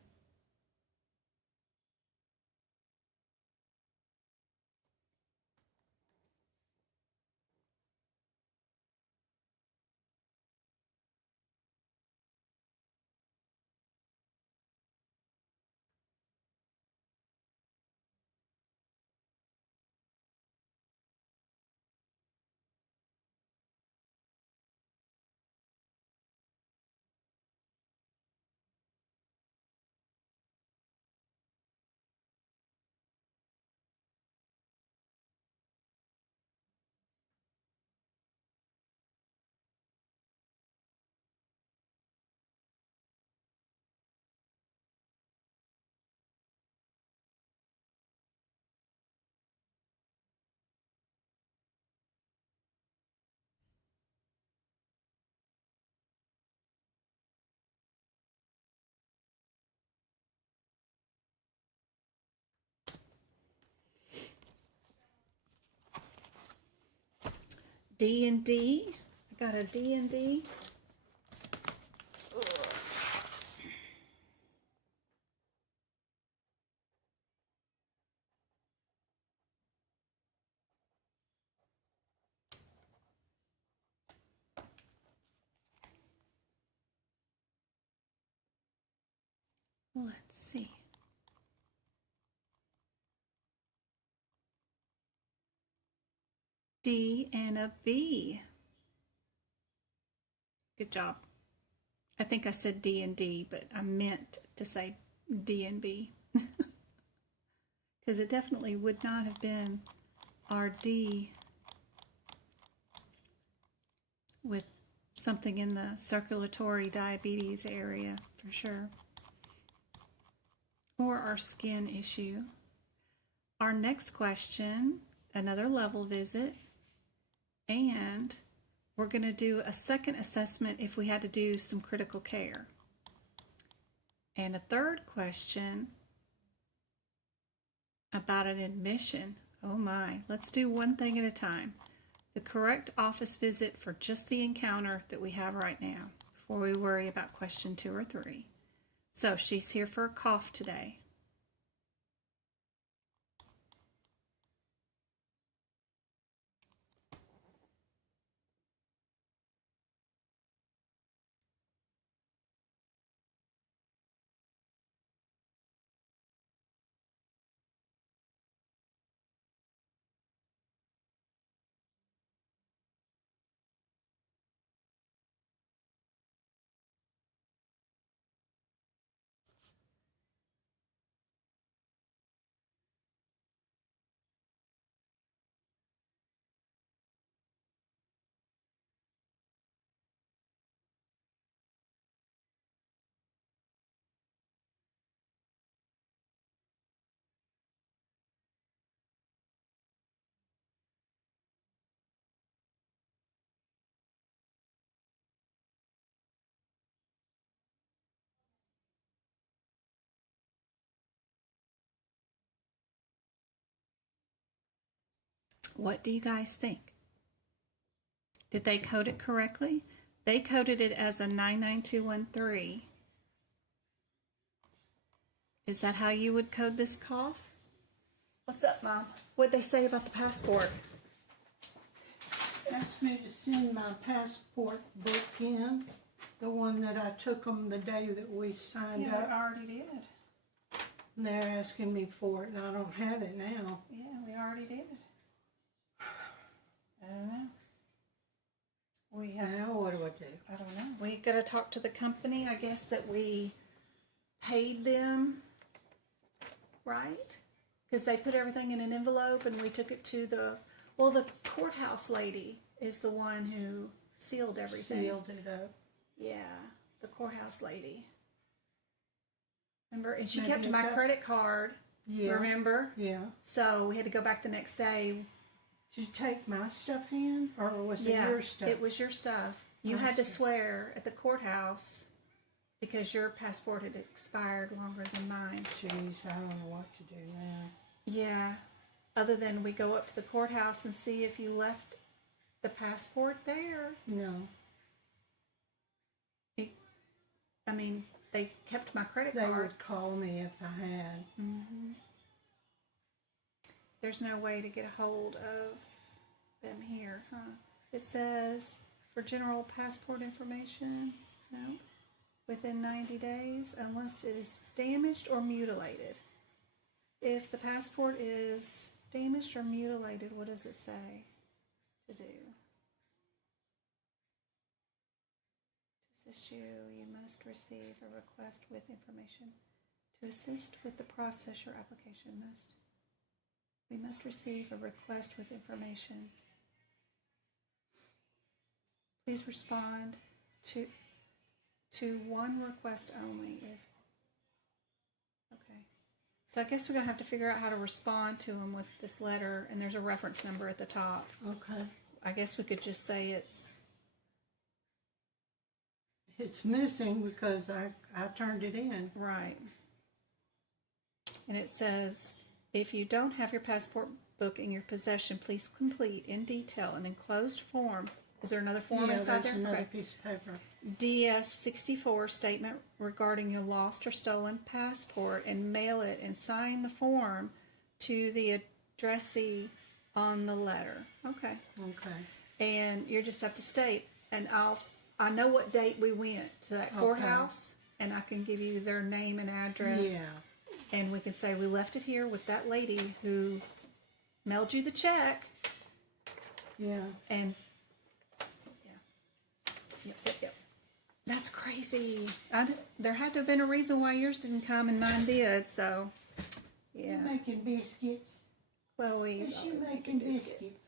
D&D. I got a D&D. Let's see. D and a B. Good job. I think I said D and D, but I meant to say D and B. Because it definitely would not have been RD with something in the circulatory diabetes area for sure. Or our skin issue. Our next question, another level visit, and we're going to do a second assessment if we had to do some critical care. And a third question about an admission. Oh my, let's do one thing at a time. The correct office visit for just the encounter that we have right now before we worry about question 2 or 3. So she's here for a cough today. What do you guys think? Did they code it correctly? They coded it as a 99213. Is that how you would code this cough? What's up, Mom? What'd they say about the passport? Asked me to send my passport book in, the one that I took them the day that we signed up. I already did. And they're asking me for it, and I don't have it now. Yeah, we already did. I don't know. Now what do I do? I don't know. We got to talk to the company, I guess, that we paid them, right? Because they put everything in an envelope and we took it to the courthouse lady is the one who sealed everything. Sealed it up. Yeah, the courthouse lady. Remember? And she Maybe kept it my got- credit card. Yeah. Remember? Yeah. So we had to go back the next day. Did you take my stuff in, or was it your stuff? It was your stuff. You I had to see. swear at the courthouse because your passport had expired longer than mine. Jeez, I don't know what to do now. Yeah. Other than we go up to the courthouse and see if you left the passport there. No. I mean, they kept my credit They card. would call me if I had. Mm-hmm. There's no way to get a hold of them here, huh? It says for general passport information, no, within 90 days, unless it is damaged or mutilated. If the passport is damaged or mutilated, what does it say to do? To assist you, you must receive a request with information. To assist with the process, your application we must receive a request with information. Please respond to one request only. Okay. So I guess we're going to have to figure out how to respond to them with this letter, and there's a reference number at the top. Okay. I guess we could just say It's missing because I turned it in. right. And it says, if you don't have your passport book in your possession, please complete in detail an enclosed form. Is there another form inside there? There's another Okay. piece of paper. DS-64 statement regarding your lost or stolen passport, and mail it and sign the form to the addressee on the letter. Okay. Okay. And you just have to state, and I know what date we went to that courthouse, and I can give you their name and address. Yeah. And we can say we left it here with that lady who mailed you the check. Yeah. And Yep. That's crazy. There had to have been a reason why yours didn't come and mine did. So, yeah. You're making biscuits. Chloe's Is she always making biscuits. biscuits?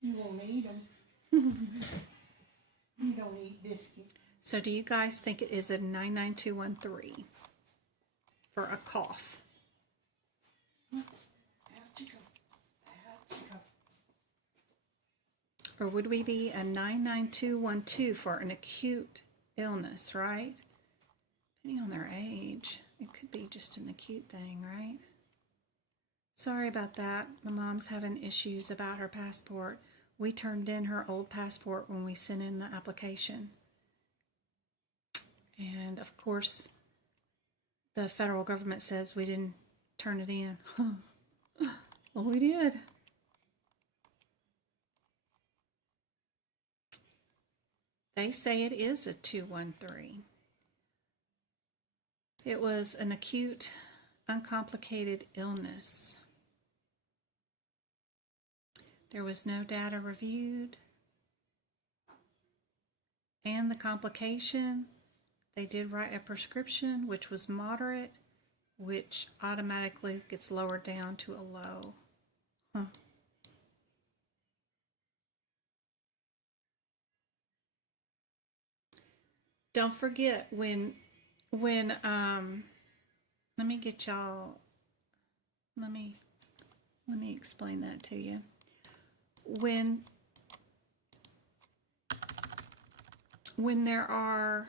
You won't eat them. You don't eat biscuits. So, do you guys think it is a 99213 for a cough? How'd you go? Or would we be a 99212 for an acute illness, right? Depending on their age, it could be just an acute thing, right? Sorry about that. My mom's having issues about her passport. We turned in her old passport when we sent in the application. And of course, the federal government says we didn't turn it in. Well, we did. They say it is a 213. It was an acute, uncomplicated illness. There was no data reviewed. And the complication, they did write a prescription, which was moderate, which automatically gets lowered down to a low. Huh. Don't forget when let me get y'all, let me explain that to you. When there are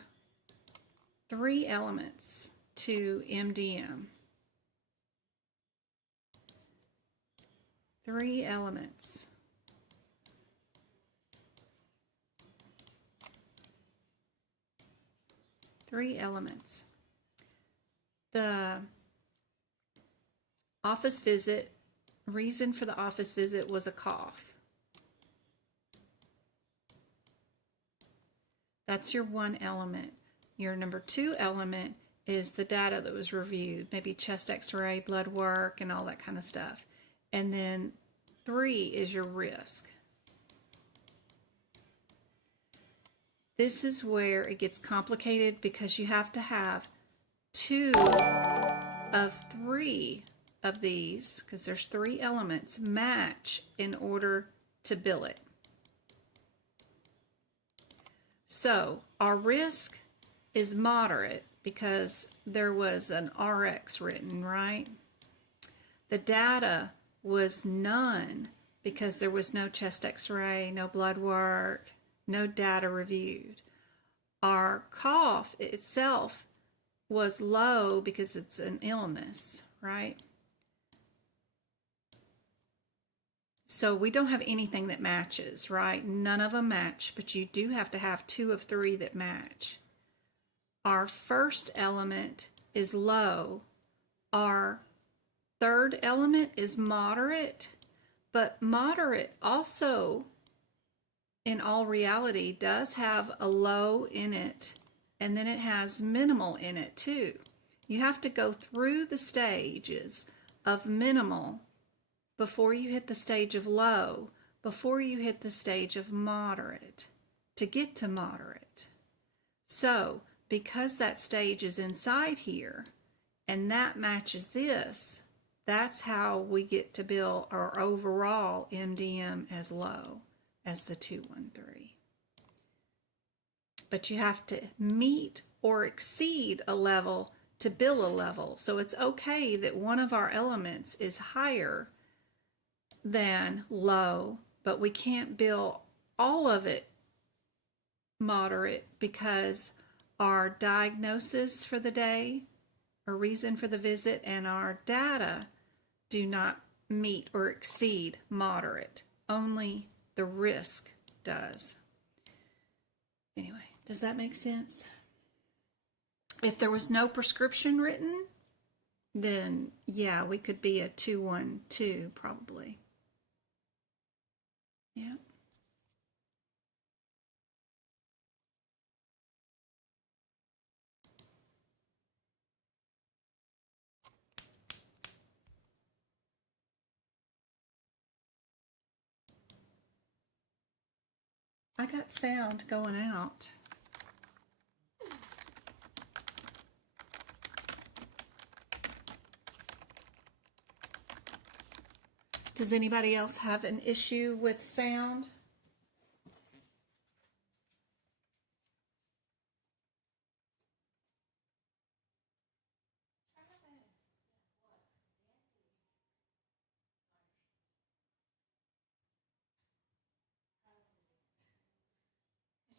3 elements to MDM, 3 elements. Three elements. The office visit, reason for the office visit was a cough. That's your 1 element. Your number 2 element is the data that was reviewed, maybe chest x-ray, blood work, and all that kind of stuff. And then 3 is your risk. This is where it gets complicated because you have to have 2 of 3 of these, because there's 3 elements, match in order to bill it. So our risk is moderate because there was an RX written, right? The data was none because there was no chest x-ray, no blood work, no data reviewed. Our cough itself was low because it's an illness, right? So we don't have anything that matches, right? None of them match, but you do have to have 2 of 3 that match. Our first element is low. Our third element is moderate, but moderate also, in all reality, does have a low in it, and then it has minimal in it too. You have to go through the stages of minimal before you hit the stage of low, before you hit the stage of moderate, to get to moderate. So, because that stage is inside here, and that matches this, that's how we get to bill our overall MDM as low as the 213. But you have to meet or exceed a level to bill a level. So it's okay that one of our elements is higher than low, but we can't bill all of it moderate because our diagnosis for the day, or reason for the visit, and our data do not meet or exceed moderate. Only the risk does. Anyway, does that make sense? If there was no prescription written, then yeah, we could be a 212 probably. Yeah. I got sound going out. Does anybody else have an issue with sound?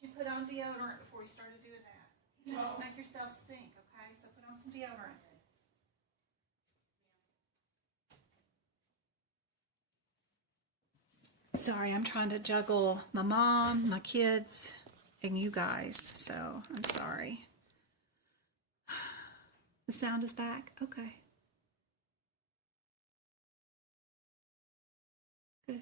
Did you put on deodorant before you started doing that? No. Just make yourself stink, okay? So put on some deodorant. Sorry, I'm trying to juggle my mom, my kids, and you guys, so I'm sorry. The sound is back? Okay. Good.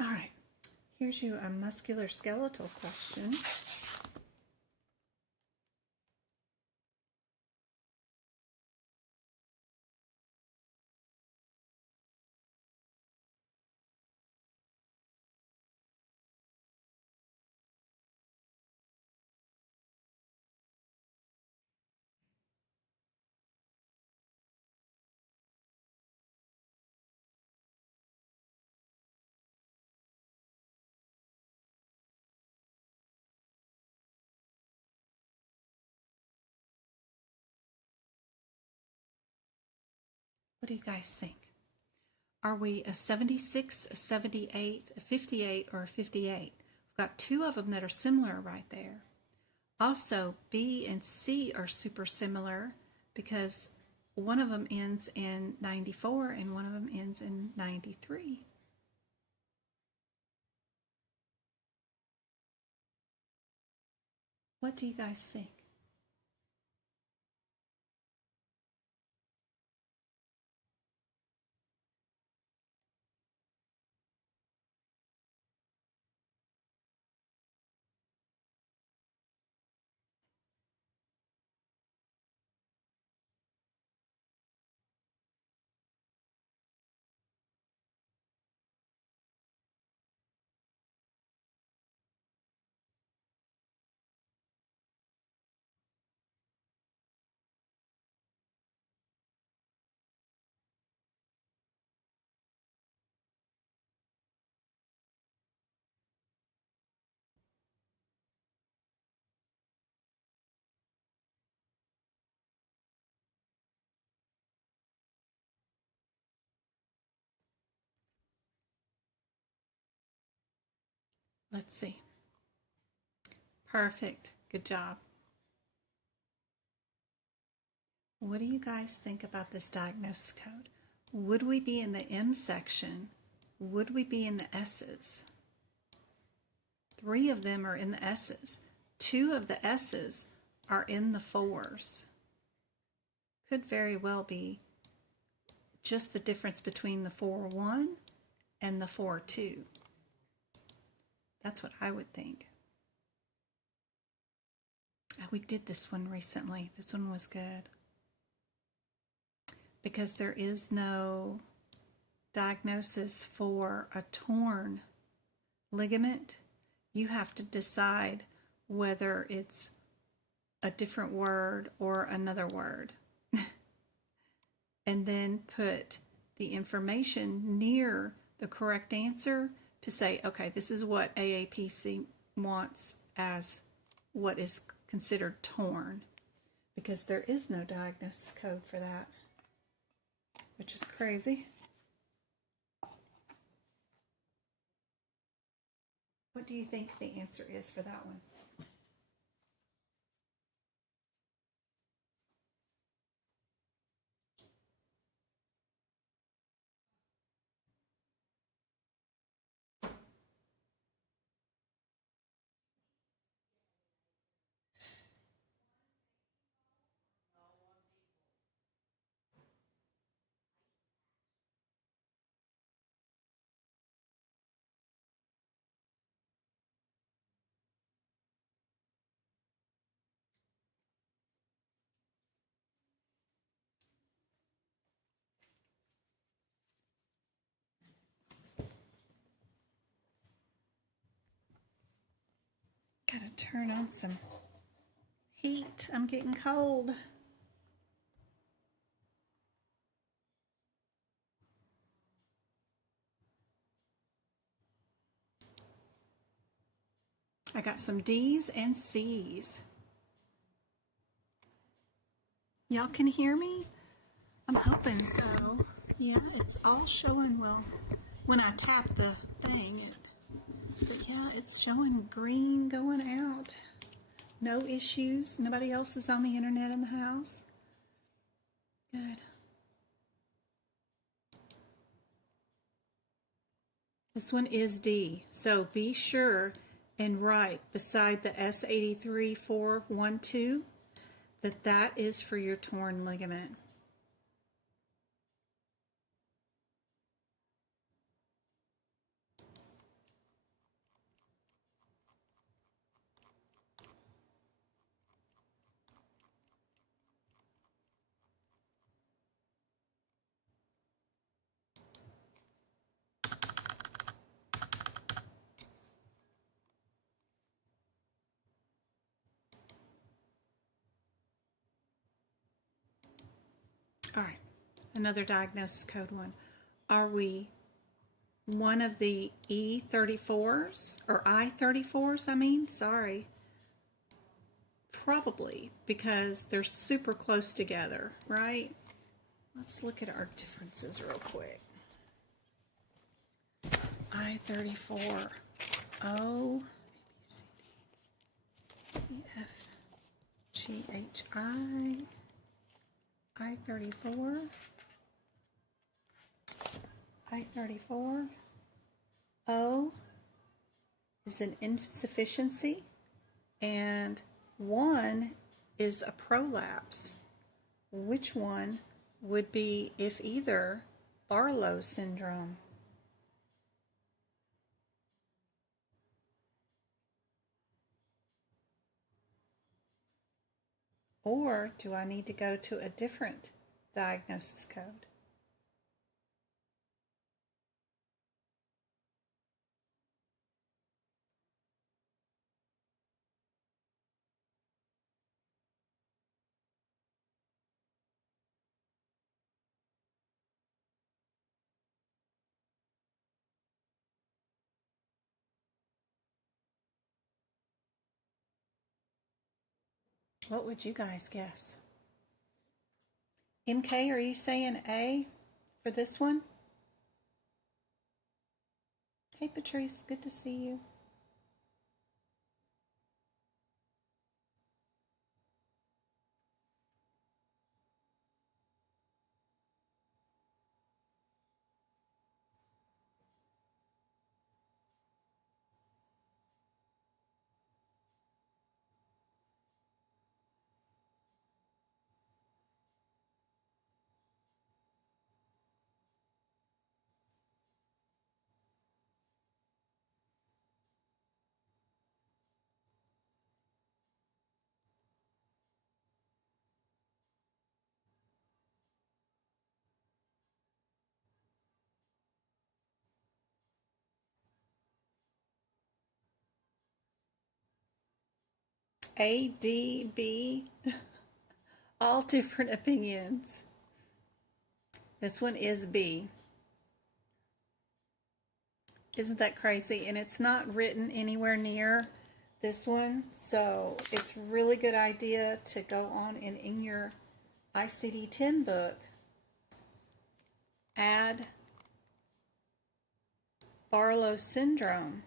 All right. Here's you a musculoskeletal question. What do you guys think? Are we a 76, a 78, a 58, or a 58? We've got two of them that are similar right there. Also, B and C are super similar because one of them ends in 94 and one of them ends in 93. What do you guys think? Let's see. Perfect. Good job. What do you guys think about this diagnosis code? Would we be in the M section? Would we be in the S's? 3 of them are in the S's. 2 of the S's are in the 4s. Could very well be just the difference between the 4-1 and the 4-2. That's what I would think. We did this one recently. This one was good. Because there is no diagnosis for a torn ligament, you have to decide whether it's a different word or another word. And then put the information near the correct answer to say, okay, this is what AAPC wants as what is considered torn. Because there is no diagnosis code for that, which is crazy. What do you think the answer is for that one? Gotta turn on some heat. I'm getting cold. I got some D's and C's. Y'all can hear me? I'm hoping so. Yeah, it's all showing well. When I tap the thing, but yeah, it's showing green going out. No issues. Nobody else is on the internet in the house. Good. This one is D, so be sure and write beside the S83412 that is for your torn ligament. All right, another diagnosis code one. Are we one of the E34s, or I34s, I mean? Sorry. Probably, because they're super close together, right? Let's look at our differences real quick. I-34, O, A, B, C, D, E, F, G, H, I-34, I-34, O is an insufficiency, and 1 is a prolapse. Which one would be, if either, Barlow syndrome? Or do I need to go to a different diagnosis code? What would you guys guess? MK, are you saying A for this one? Hey, Patrice, good to see you. A, D, B, all different opinions. This one is B. Isn't that crazy? And it's not written anywhere near this one, so it's a really good idea to go on and in your ICD-10 book, add Barlow syndrome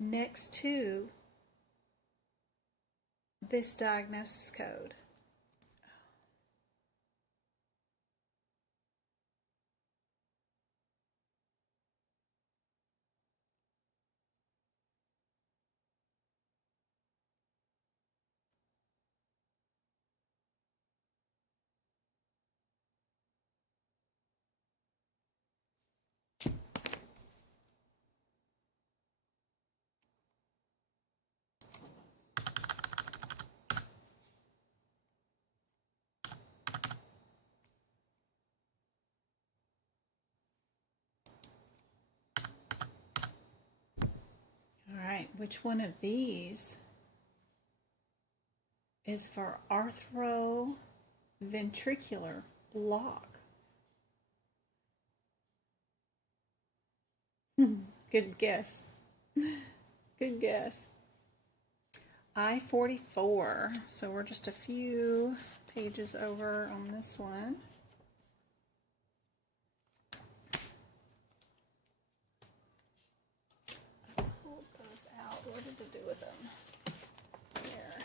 next to this diagnosis code. All right, which one of these is for arthroventricular block? Good guess. Good guess. I-44. So we're just a few pages over on this one. I pulled those out. What did it do with them? There.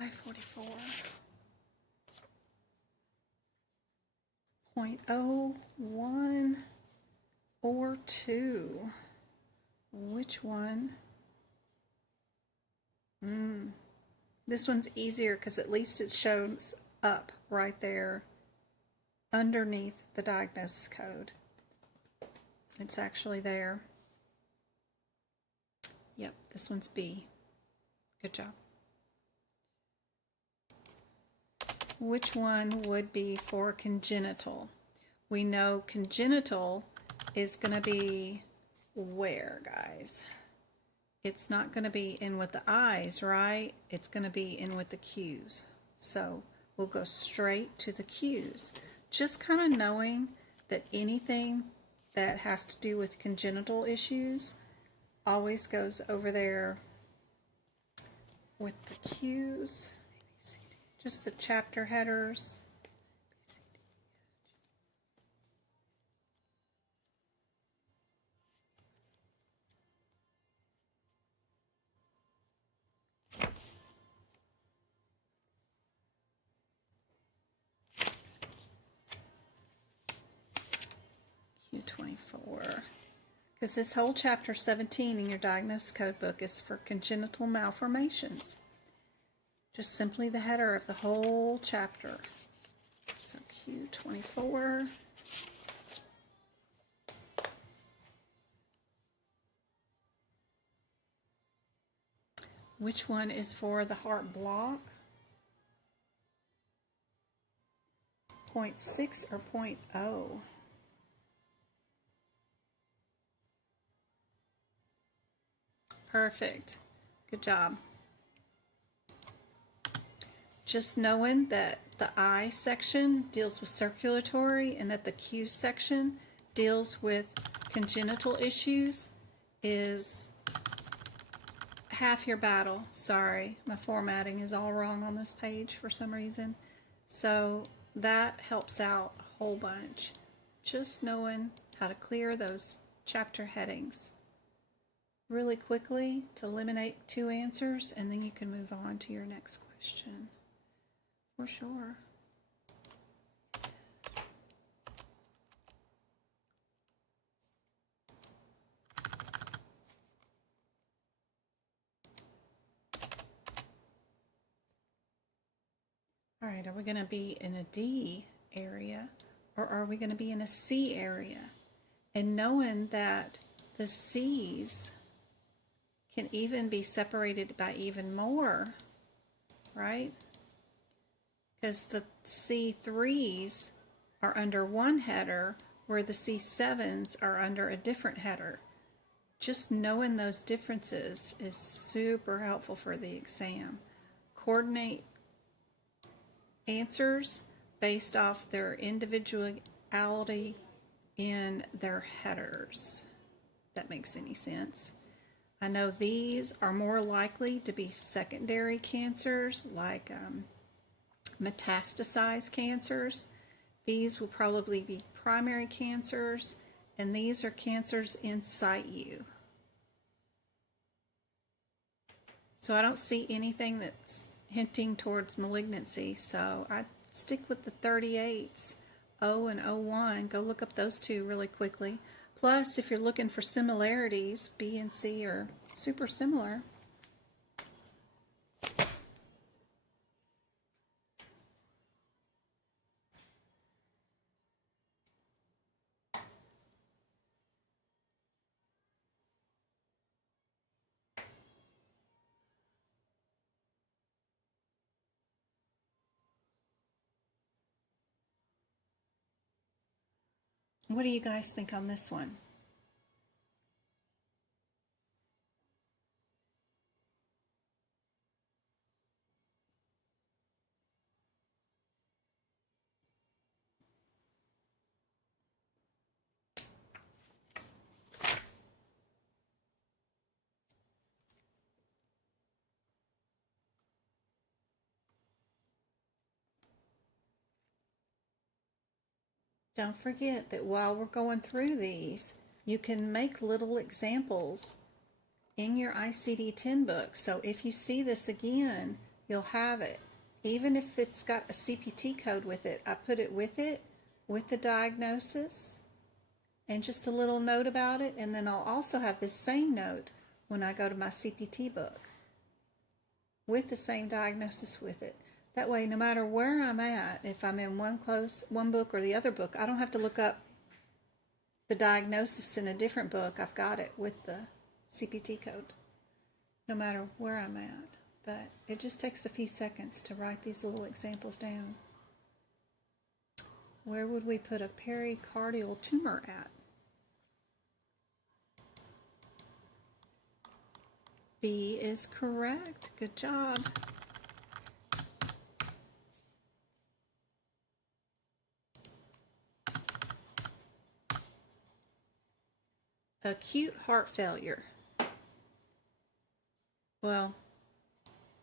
I-44. 0.01 or 2. Which one? This one's easier because at least it shows up right there underneath the diagnosis code. It's actually there. Yep, this one's B. Good job. Which one would be for congenital? We know congenital is going to be where, guys? It's not going to be in with the I's, right? It's going to be in with the Q's. So we'll go straight to the Q's. Just kind of knowing that anything that has to do with congenital issues always goes over there with the cues, just the chapter headers. Q24, because this whole chapter 17 in your diagnosis code book is for congenital malformations. Just simply the header of the whole chapter. So Q24. Which one is for the heart block? 0.6 or 0.0? Perfect. Good job. Just knowing that the I section deals with circulatory and that the Q section deals with congenital issues is half your battle. Sorry, my formatting is all wrong on this page for some reason. So that helps out a whole bunch. Just knowing how to clear those chapter headings really quickly to eliminate 2 answers, and then you can move on to your next question. For sure. All right, are we going to be in a D area or are we going to be in a C area? And knowing that the C's can even be separated by even more, right? Because the C3s are under one header where the C7s are under a different header. Just knowing those differences is super helpful for the exam. Coordinate answers based off their individuality in their headers. If that makes any sense. I know these are more likely to be secondary cancers, like metastasized cancers. These will probably be primary cancers, and these are cancers in situ. So I don't see anything that's hinting towards malignancy, so I stick with the 38s, O and O1. Go look up those two really quickly. Plus, if you're looking for similarities, B and C are super similar. What do you guys think on this one? Don't forget that while we're going through these, you can make little examples in your ICD-10 book. So if you see this again, you'll have it. Even if it's got a CPT code with it, I put it with the diagnosis and just a little note about it. And then I'll also have this same note when I go to my CPT book with the same diagnosis with it. That way, no matter where I'm at, if I'm in one book or the other book, I don't have to look up the diagnosis in a different book. I've got it with the CPT code, no matter where I'm at. But it just takes a few seconds to write these little examples down. Where would we put a pericardial tumor at? B is correct. Good job. acute heart failure. Well,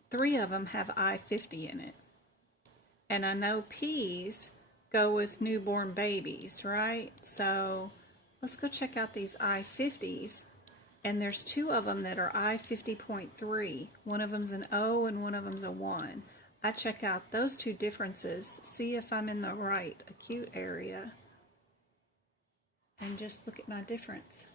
3 of them have I-50 in it. And I know P's go with newborn babies, right? So let's go check out these I-50s. And there's 2 of them that are I-50.3. One of them's an O and one of them's a 1. I check out those 2 differences, see if I'm in the right acute area, and just look at my difference.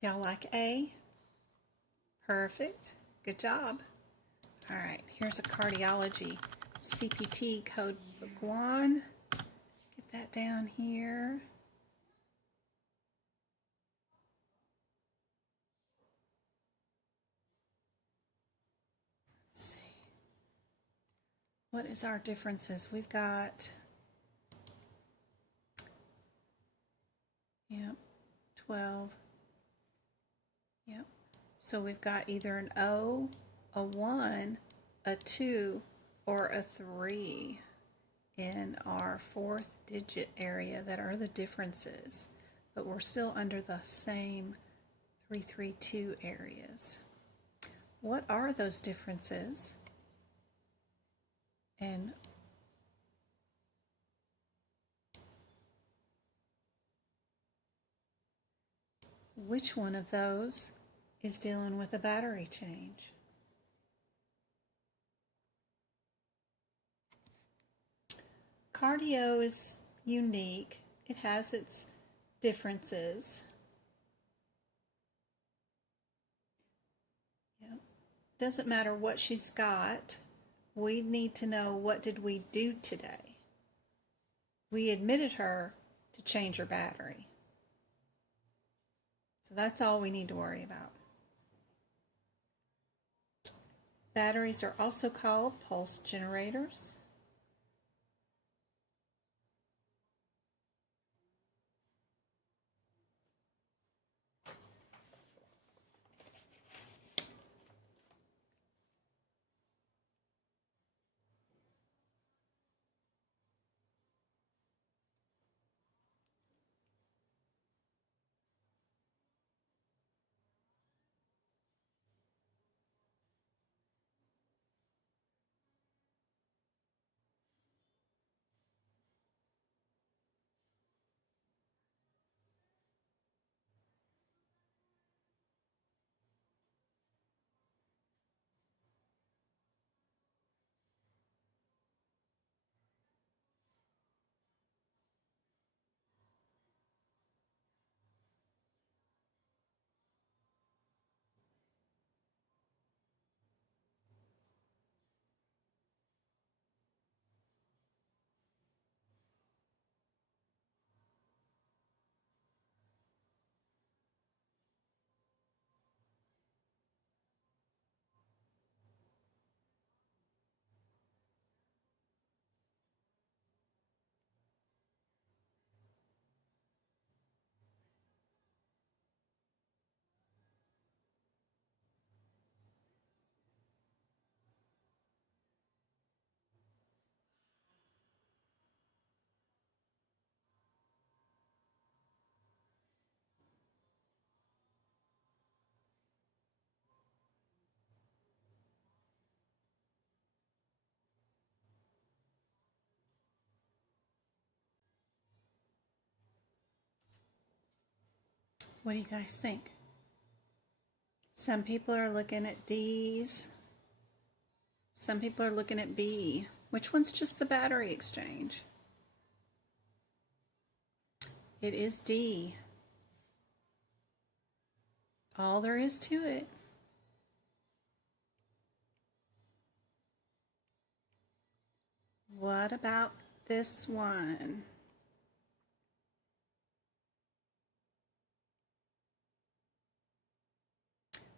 Y'all like A? Perfect. Good job. All right, here's a cardiology CPT code book 1. Get that down here. Let's see. What is our differences? We've got, yep, 12. Yep. So we've got either an O, a 1, a 2, or a 3 in our 4th digit area that are the differences. But we're still under the same 332 areas. What are those differences? And which one of those is dealing with a battery change? Cardio is unique. It has its differences. Yep. Doesn't matter what she's got. We need to know, what did we do today? We admitted her to change her battery. So that's all we need to worry about. Batteries are also called pulse generators. What do you guys think? Some people are looking at D's. Some people are looking at B. Which one's just the battery exchange? It is D. All there is to it. What about this one.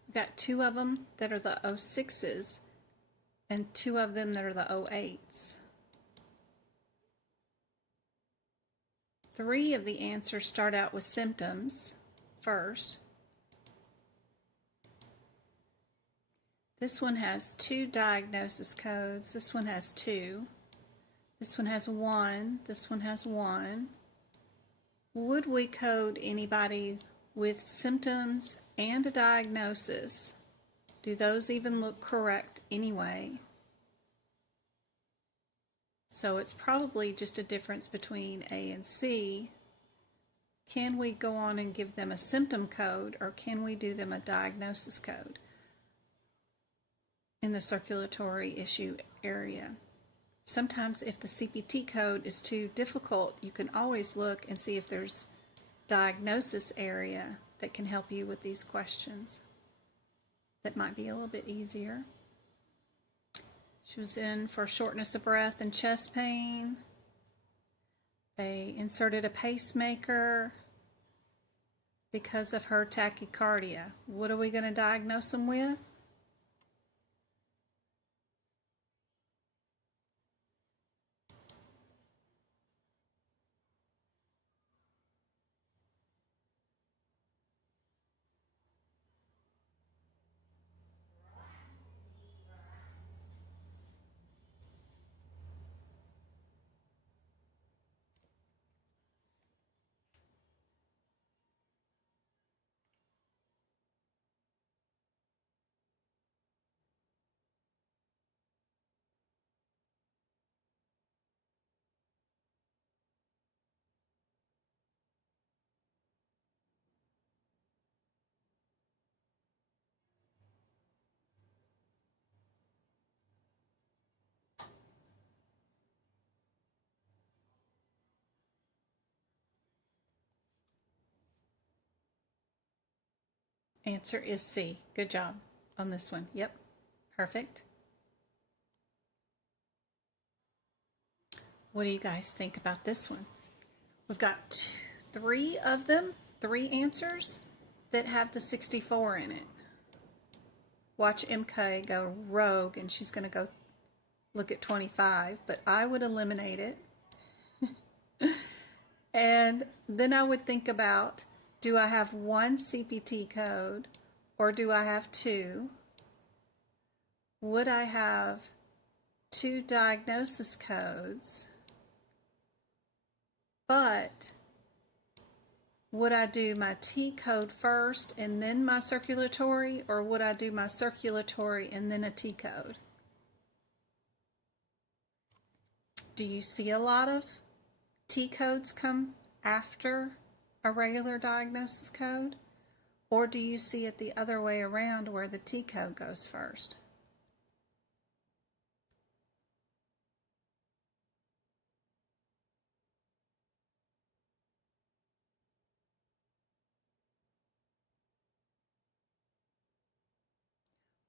We've got 2 of them that are the 06s and 2 of them that are the 08s. 3 of the answers start out with symptoms first. This one has 2 diagnosis codes. This one has 2. This one has 1. This one has 1. Would we code anybody with symptoms and a diagnosis? Do those even look correct anyway? So it's probably just a difference between A and C. Can we go on and give them a symptom code, or can we do them a diagnosis code in the circulatory issue area? Sometimes if the CPT code is too difficult, you can always look and see if there's diagnosis area that can help you with these questions. That might be a little bit easier. She was in for shortness of breath and chest pain. They inserted a pacemaker because of her tachycardia. What are we going to diagnose them with? Answer is C. Good job on this one. Yep, perfect. What do you guys think about this one? We've got 3 of them, 3 answers that have the 64 in it. Watch MK go rogue, and she's going to go look at 25, but I would eliminate it. And then I would think about, do I have 1 CPT code or do I have 2? Would I have 2 diagnosis codes? But would I do my T code first and then my circulatory, or would I do my circulatory and then a T code? Do you see a lot of T codes come after a regular diagnosis code? Or do you see it the other way around where the T code goes first?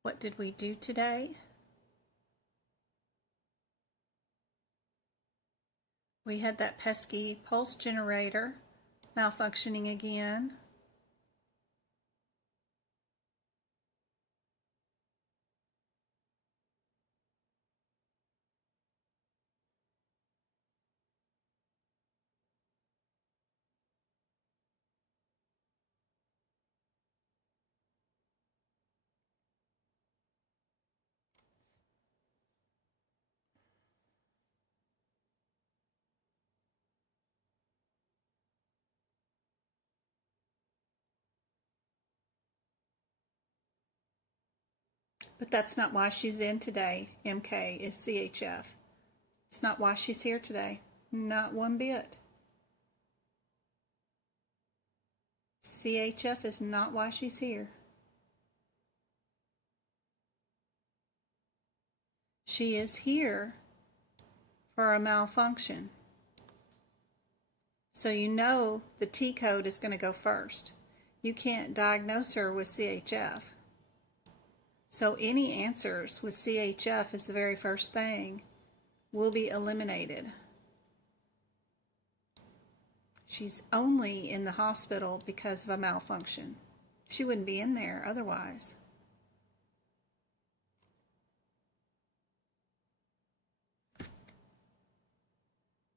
What did we do today? We had that pesky pulse generator malfunctioning again. But that's not why she's in today. MK is CHF. It's not why she's here today. Not one bit. CHF is not why she's here. She is here for a malfunction. So you know the T code is going to go first. You can't diagnose her with CHF. So any answers with CHF as the very first thing will be eliminated. She's only in the hospital because of a malfunction. She wouldn't be in there otherwise.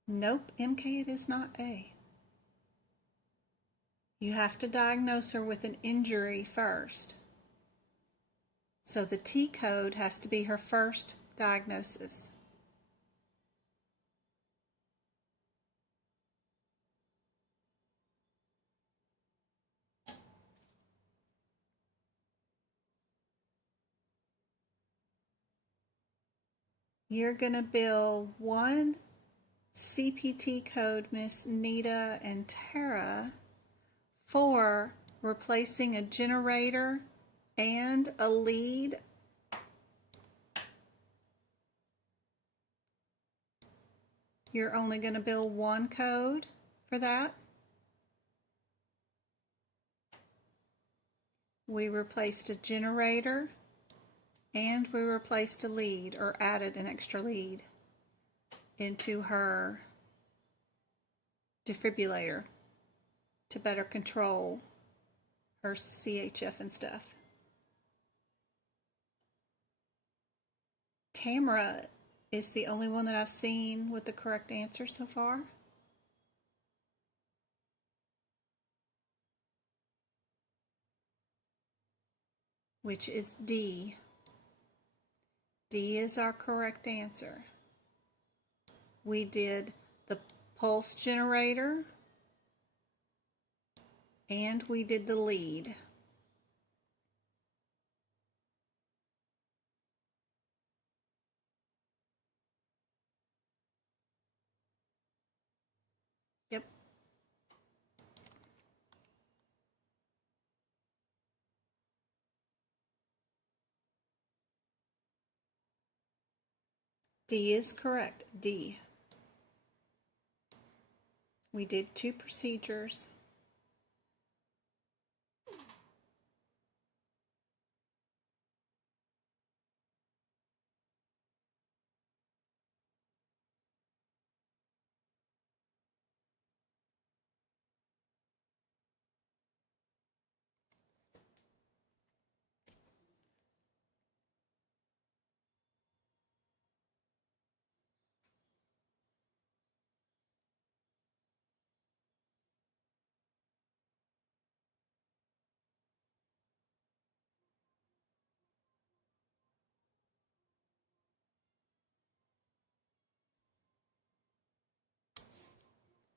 Nope, MK, it is not A. You have to diagnose her with an injury first. So the T code has to be her first diagnosis. You're going to bill one CPT code, Miss Nita and Tara, for replacing a generator and a lead. You're only going to bill one code for that. We replaced a generator and we replaced a lead, or added an extra lead into her defibrillator to better control her CHF and stuff. Tamara is the only one that I've seen with the correct answer so far. Which is D. D is our correct answer. We did the pulse generator and we did the lead. Yep. D is correct. D. We did 2 procedures.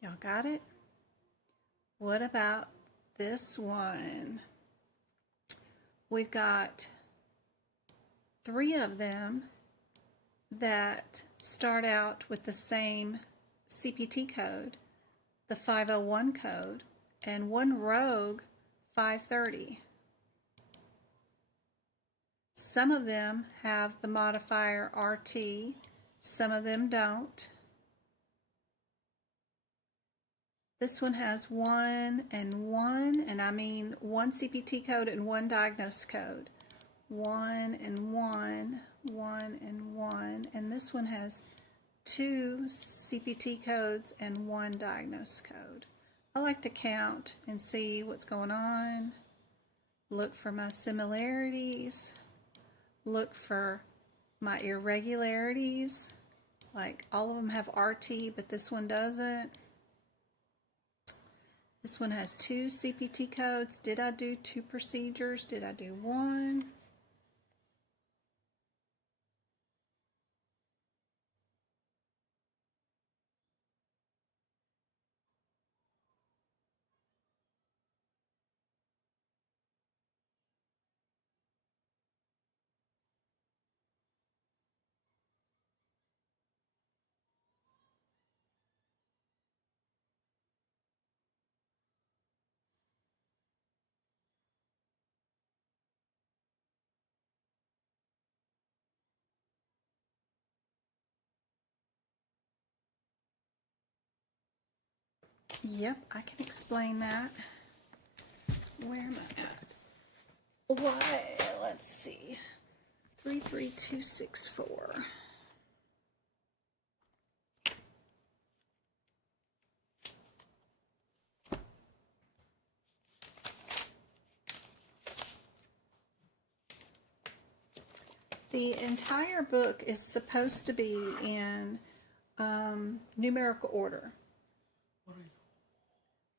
Y'all got it? What about this one? We've got 3 of them that start out with the same CPT code, the 501 code, and 1 rogue 530. Some of them have the modifier RT, some of them don't. This one has 1 and 1, and I mean 1 CPT code and 1 diagnosis code. 1 and 1, 1 and 1, and this one has 2 CPT codes and 1 diagnosis code. I like to count and see what's going on, look for my similarities, look for my irregularities, like all of them have RT, but this one doesn't. This one has 2 CPT codes. Did I do 2 procedures? Did I do 1? Yep, I can explain that. Where am I at? Why? Let's see. 33264. The entire book is supposed to be in numerical order,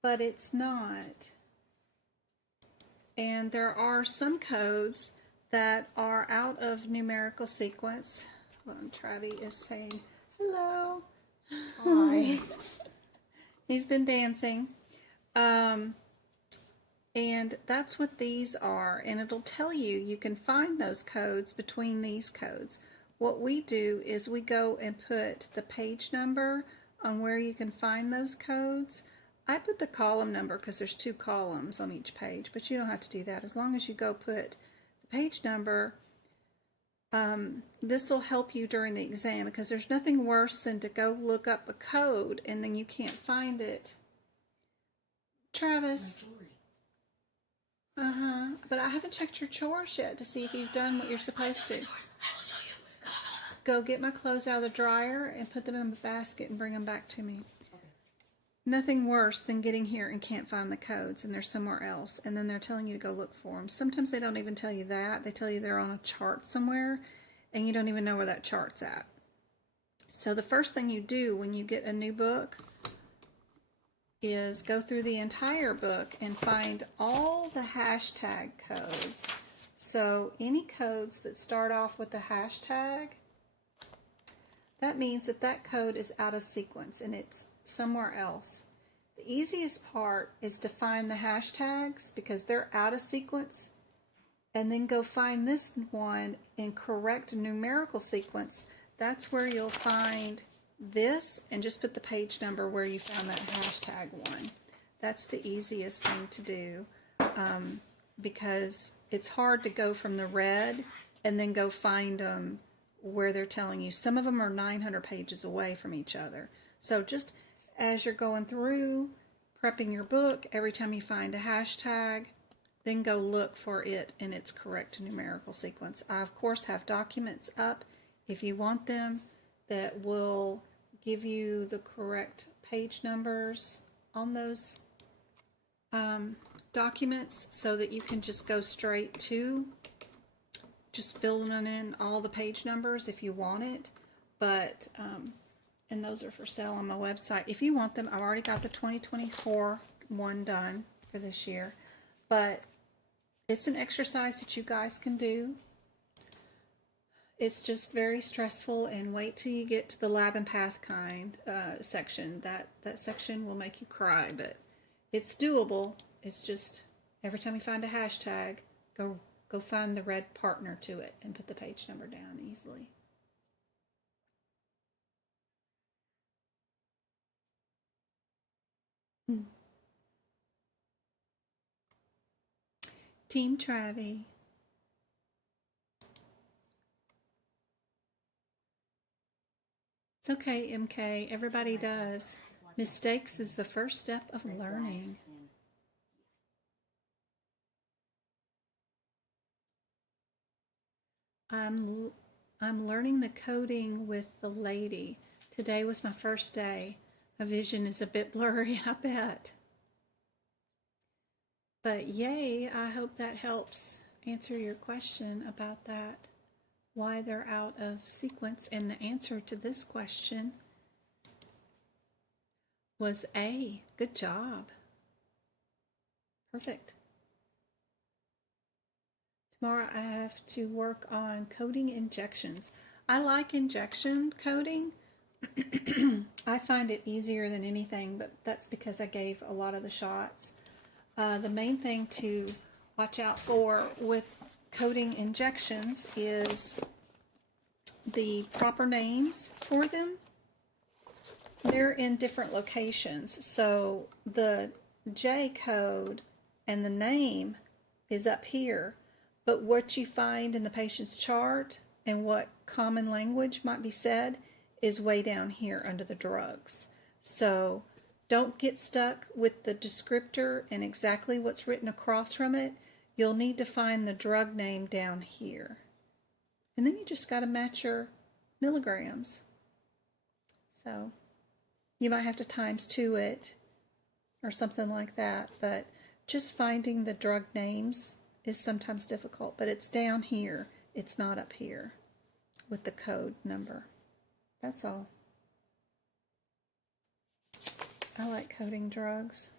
but it's not. And there are some codes that are out of numerical sequence. Hold on, Travi is saying hello. Hi. He's been dancing. And that's what these are. And it'll tell you, you can find those codes between these codes. What we do is we go and put the page number on where you can find those codes. I put the column number because there's 2 columns on each page, but you don't have to do that. As long as you go put the page number, this will help you during the exam, because there's nothing worse than to go look up a code and then you can't find it. Travis. But I haven't checked your chores yet to see if you've done what you're supposed to. I will show you. Go get my clothes out of the dryer and put them in a basket and bring them back to me. Okay. Nothing worse than getting here and can't find the codes and they're somewhere else, and then they're telling you to go look for them. Sometimes they don't even tell you that. They tell you they're on a chart somewhere and you don't even know where that chart's at. So the first thing you do when you get a new book is go through the entire book and find all the hashtag codes. So any codes that start off with the hashtag, that means that that code is out of sequence and it's somewhere else. The easiest part is to find the hashtags because they're out of sequence, and then go find this one in correct numerical sequence. That's where you'll find this, and just put the page number where you found that hashtag one. That's the easiest thing to do, because it's hard to go from the red and then go find them where they're telling you. Some of them are 900 pages away from each other. So just as you're going through prepping your book, every time you find a hashtag, then go look for it in its correct numerical sequence. I, of course, have documents up if you want them that will give you the correct page numbers on those documents, so that you can just go straight to just filling in all the page numbers if you want it. But and those are for sale on my website if you want them. I've already got the 2024 one done for this year, but it's an exercise that you guys can do. It's just very stressful, and wait till you get to the lab and path kind section. That section will make you cry, but it's doable. It's just every time you find a hashtag, go find the red partner to it and put the page number down easily. Team Travi. It's okay, MK. Everybody does. Mistakes is the first step of learning. I'm learning the coding with the lady. Today was my first day. My vision is a bit blurry, I bet. But yay, I hope that helps answer your question about that. Why they're out of sequence, and the answer to this question was A. Good job. Perfect. Tomorrow I have to work on coding injections. I like injection coding. I find it easier than anything, but that's because I gave a lot of the shots. The main thing to watch out for with coding injections is the proper names for them. They're in different locations, so the J code and the name is up here, but what you find in the patient's chart and what common language might be said is way down here under the drugs. So don't get stuck with the descriptor and exactly what's written across from it. You'll need to find the drug name down here. And then you just got to match your milligrams. So you might have to ×2 it or something like that. But just finding the drug names is sometimes difficult. But it's down here. It's not up here. with the code number. That's all. I like coding drugs.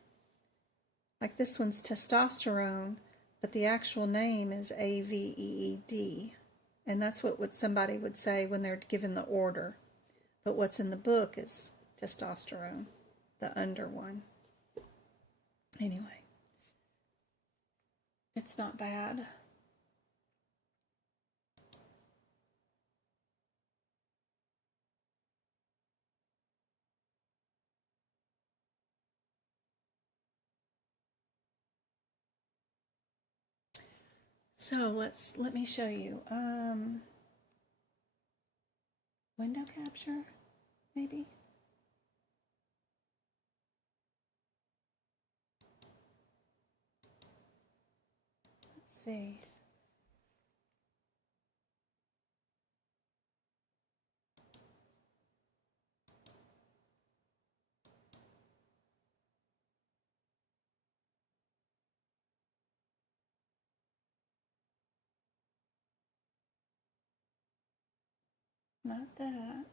Like this one's testosterone, but the actual name is AVEED. And that's what somebody would say when they're given the order. But what's in the book is testosterone, the under one. Anyway, it's not bad. So let me show you. Window capture, maybe. Let's see. Not that.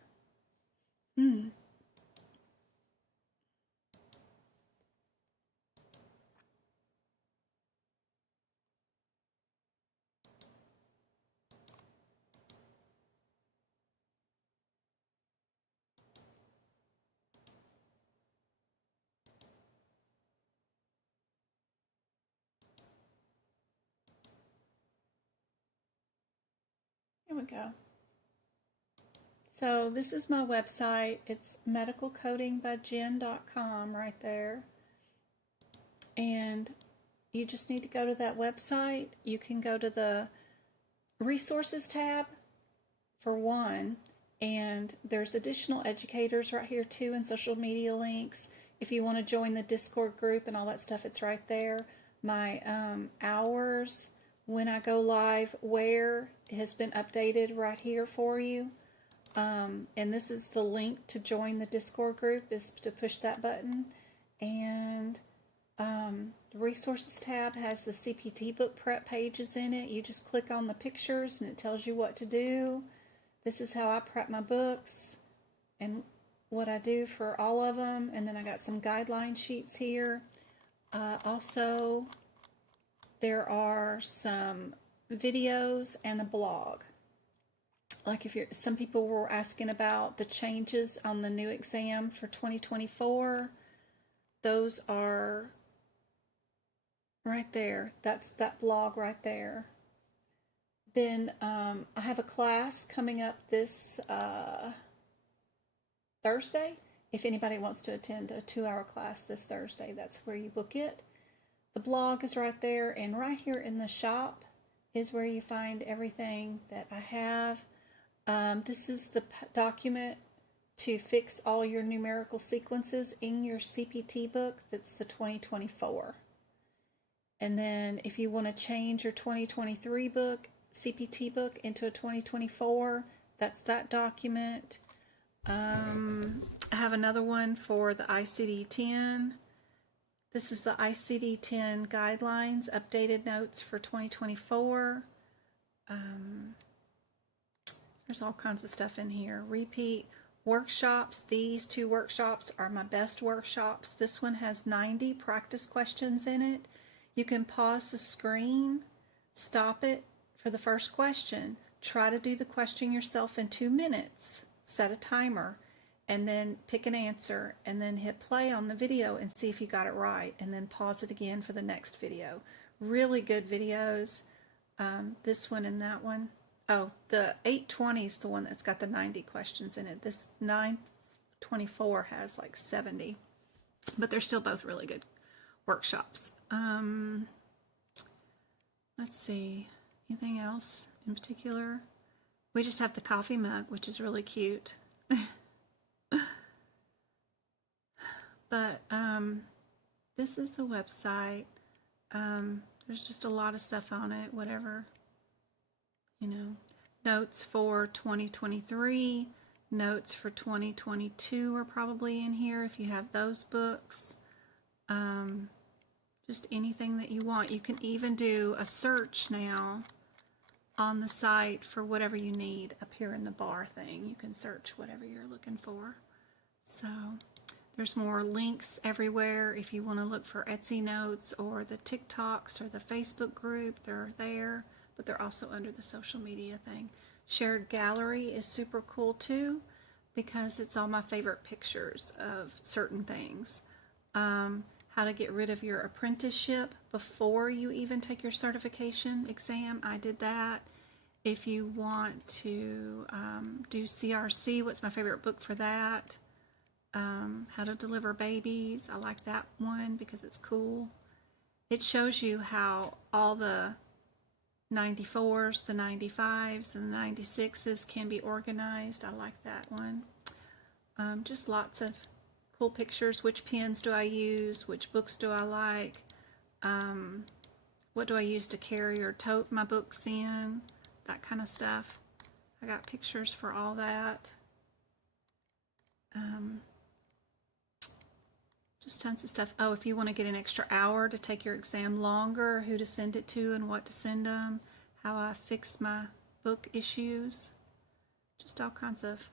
Here we go. So this is my website. It's medicalcodingbygin.com right there. And you just need to go to that website. You can go to the resources tab for one, and there's additional educators right here too, and social media links. If you want to join the Discord group and all that stuff, it's right there. My hours, when I go live, where has been updated right here for you. And this is the link to join the Discord group, is to push that button. And the resources tab has the CPT book prep pages in it. You just click on the pictures and it tells you what to do. This is how I prep my books and what I do for all of them. And then I got some guideline sheets here. Also, there are some videos and a blog. Like some people were asking about the changes on the new exam for 2024. Those are right there. That's that blog right there. Then I have a class coming up this Thursday. If anybody wants to attend a 2-hour class this Thursday, that's where you book it. The blog is right there, and right here in the shop is where you find everything that I have. This is the document to fix all your numerical sequences in your CPT book. That's the 2024. And then if you want to change your 2023 book, CPT book, into a 2024, that's that document. I have another one for the ICD-10. This is the ICD-10 guidelines, updated notes for 2024. There's all kinds of stuff in here. Repeat workshops. These 2 workshops are my best workshops. This one has 90 practice questions in it. You can pause the screen, stop it for the first question. Try to do the question yourself in 2 minutes. Set a timer, and then pick an answer, and then hit play on the video and see if you got it right, and then pause it again for the next video. Really good videos. This one and that one. Oh, the 820 is the one that's got the 90 questions in it. This 924 has like 70, but they're still both really good workshops. Let's see, anything else in particular? We just have the coffee mug, which is really cute. But this is the website. There's just a lot of stuff on it, whatever, you know. Notes for 2023, notes for 2022 are probably in here if you have those books. Just anything that you want. You can even do a search now on the site for whatever you need up here in the bar thing. You can search whatever you're looking for. So there's more links everywhere. If you want to look for Etsy notes or the TikToks or the Facebook group, they're there, but they're also under the social media thing. Shared gallery is super cool too, because it's all my favorite pictures of certain things. How to get rid of your apprenticeship before you even take your certification exam. I did that. If you want to do CRC, what's my favorite book for that? How to deliver babies. I like that one because it's cool. It shows you how all the 94s, the 95s, and the 96s can be organized. I like that one. Just lots of cool pictures. Which pens do I use? Which books do I like? What do I use to carry or tote my books in? That kind of stuff. I got pictures for all that. Just tons of stuff. Oh, if you want to get an extra hour to take your exam longer, who to send it to and what to send them, how I fix my book issues, just all kinds of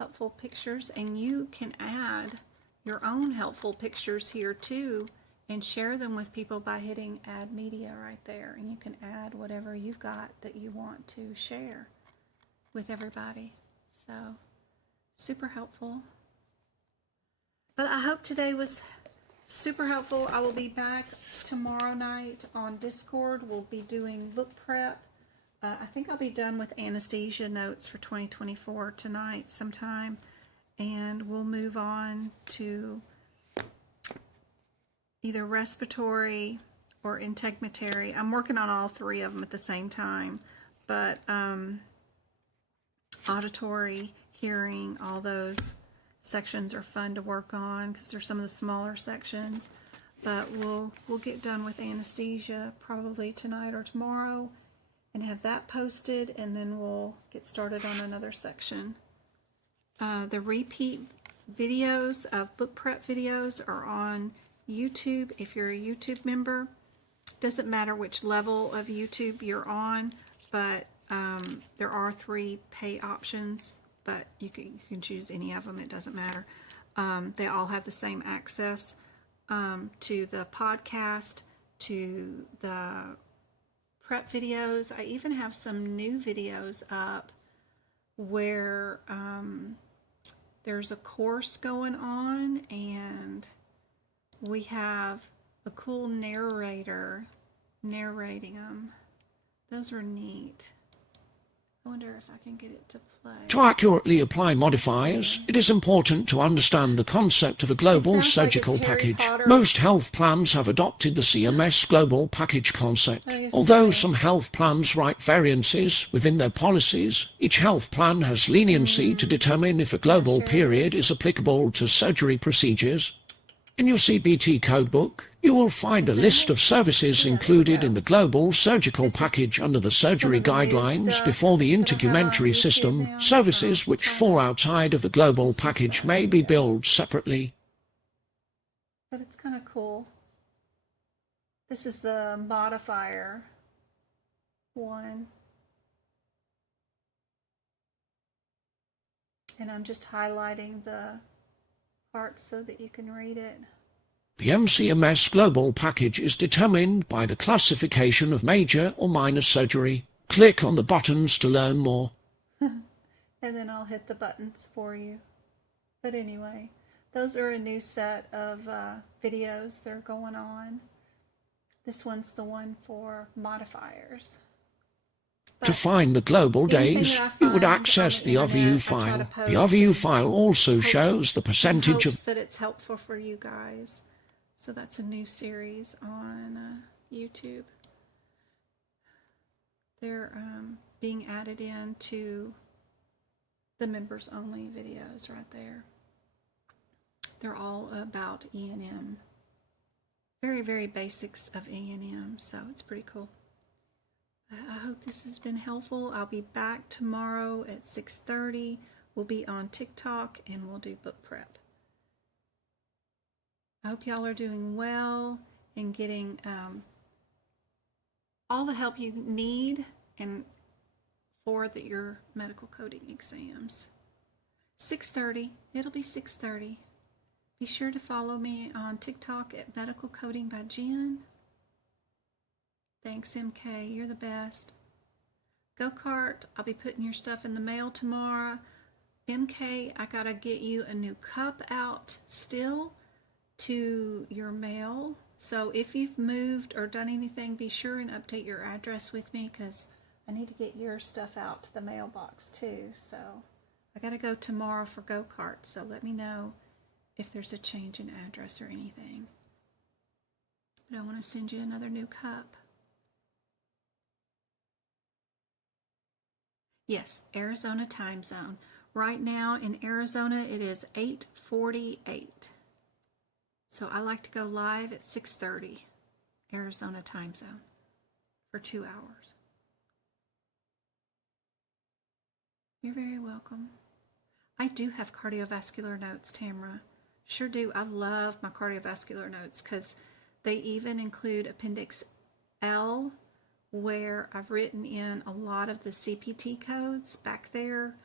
helpful pictures. And you can add your own helpful pictures here too and share them with people by hitting add media right there, and you can add whatever you've got that you want to share with everybody. So super helpful. But I hope today was super helpful. I will be back tomorrow night on Discord. We'll be doing book prep. I think I'll be done with anesthesia notes for 2024 tonight sometime. And we'll move on to either respiratory or integumentary. I'm working on all three of them at the same time. But auditory, hearing, all those sections are fun to work on because they're some of the smaller sections. But we'll get done with anesthesia probably tonight or tomorrow and have that posted, and then we'll get started on another section. The repeat videos of book prep videos are on YouTube if you're a YouTube member. Doesn't matter which level of YouTube you're on, but there are 3 pay options, but you can choose any of them. It doesn't matter. They all have the same access to the podcast, to the prep videos. I even have some new videos up where there's a course going on, and we have a cool narrator narrating them. Those are neat. I wonder if I can get it to play. To accurately apply modifiers, it is important to understand the concept of a global surgical package. Most health plans have adopted the CMS global package concept. Although some health plans write variances within their policies, each health plan has leniency to determine if a global period is applicable to surgery procedures. In your CPT codebook, you will find a list of services included in the global surgical package under the surgery guidelines before the integumentary system. Services which fall outside of the global package may be billed separately. But it's kind of cool. This is the modifier one. And I'm just highlighting the parts so that you can read it. The MCMS global package is determined by the classification of major or minor surgery. Click on the buttons to learn more. And then I'll hit the buttons for you. But anyway, those are a new set of videos that are going on. This one's the one for modifiers. To find the global days, you would access the RVU file. The RVU file also shows the percentage of... that it's helpful for you guys. So that's a new series on YouTube. They're being added into the members only videos right there. They're all about E&M. Very, very basics of E&M, so it's pretty cool. I hope this has been helpful. I'll be back tomorrow at 6:30. We'll be on TikTok and we'll do book prep. I hope y'all are doing well and getting all the help you need and for your medical coding exams. 6:30. It'll be 6:30. Be sure to follow me on TikTok at Medical Coding by Jen. Thanks, MK. You're the best. Go-kart, I'll be putting your stuff in the mail tomorrow. MK, I gotta get you a new cup out still to your mail. So if you've moved or done anything, be sure and update your address with me, because I need to get your stuff out to the mailbox too. So I gotta go tomorrow for go-kart, so let me know if there's a change in address or anything. But I want to send you another new cup. Yes, Arizona time zone. Right now in Arizona it is 8:48. So I like to go live at 6:30 Arizona time zone for 2 hours. You're very welcome. I do have cardiovascular notes, Tamara. Sure do. I love my cardiovascular notes because they even include Appendix L, where I've written in a lot of the CPT codes back there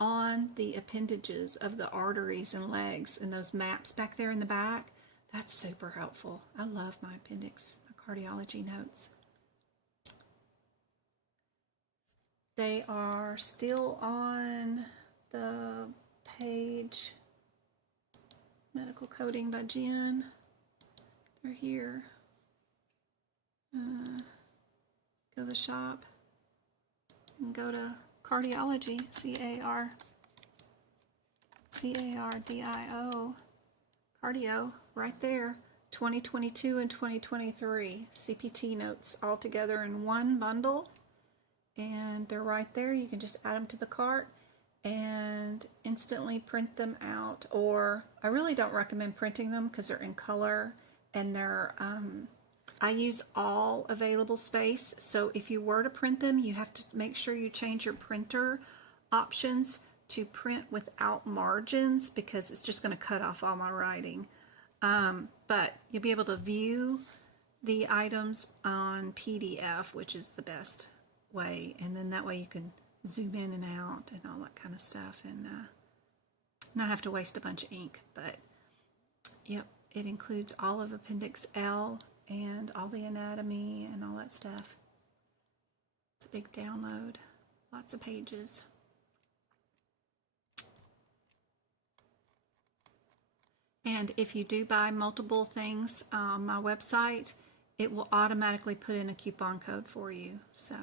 on the appendages of the arteries and legs, and those maps back there in the back. That's super helpful. I love my appendix, my cardiology notes. They are still on the page Medical Coding by Jen. They're here. Go to shop and go to cardiology, CARDIO, cardio, right there. 2022 and 2023 CPT notes all together in one bundle, and they're right there. You can just add them to the cart and instantly print them out, or I really don't recommend printing them because they're in color and they're I use all available space, so if you were to print them, you have to make sure you change your printer options to print without margins, because it's just going to cut off all my writing. But you'll be able to view the items on PDF, which is the best way, and then that way you can zoom in and out and all that kind of stuff, and not have to waste a bunch of ink. But yep, it includes all of Appendix L and all the anatomy and all that stuff. It's a big download, lots of pages. And if you do buy multiple things on my website, it will automatically put in a coupon code for you. So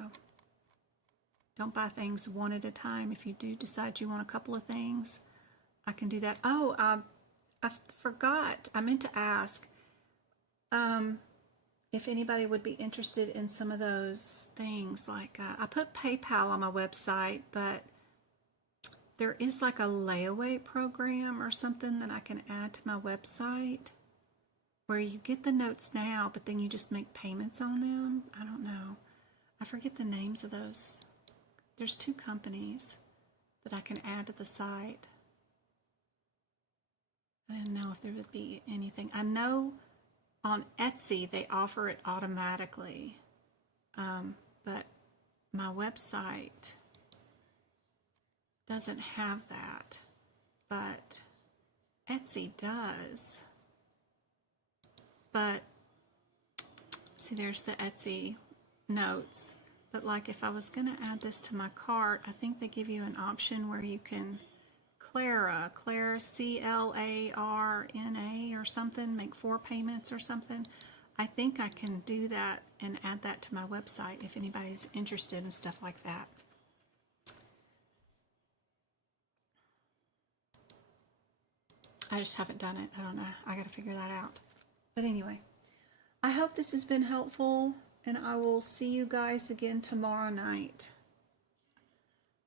don't buy things one at a time. If you do decide you want a couple of things, I can do that. Oh, I forgot. I meant to ask if anybody would be interested in some of those things. Like I put PayPal on my website, but there is like a layaway program or something that I can add to my website where you get the notes now, but then you just make payments on them. I don't know. I forget the names of those. There's 2 companies that I can add to the site. I didn't know if there would be anything. I know on Etsy they offer it automatically, but my website doesn't have that, but Etsy does. But see, there's the Etsy notes. But like if I was going to add this to my cart, I think they give you an option where you can Clara, CLARNA or something, make 4 payments or something. I think I can do that and add that to my website if anybody's interested in stuff like that. I just haven't done it. I don't know. I got to figure that out. But anyway, I hope this has been helpful, and I will see you guys again tomorrow night.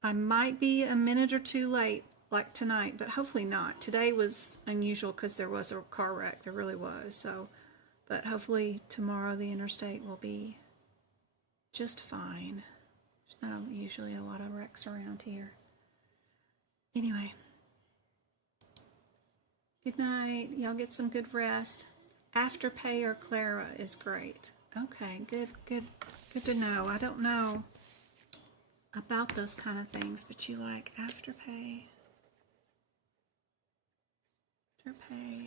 I might be a minute or 2 late like tonight, but hopefully not. Today was unusual because there was a car wreck. There really was. So, but hopefully tomorrow the interstate will be just fine. There's not usually a lot of wrecks around here. Anyway, good night. Y'all get some good rest. Afterpay or Clara is great. Okay, good to know. I don't know about those kind of things, but you like Afterpay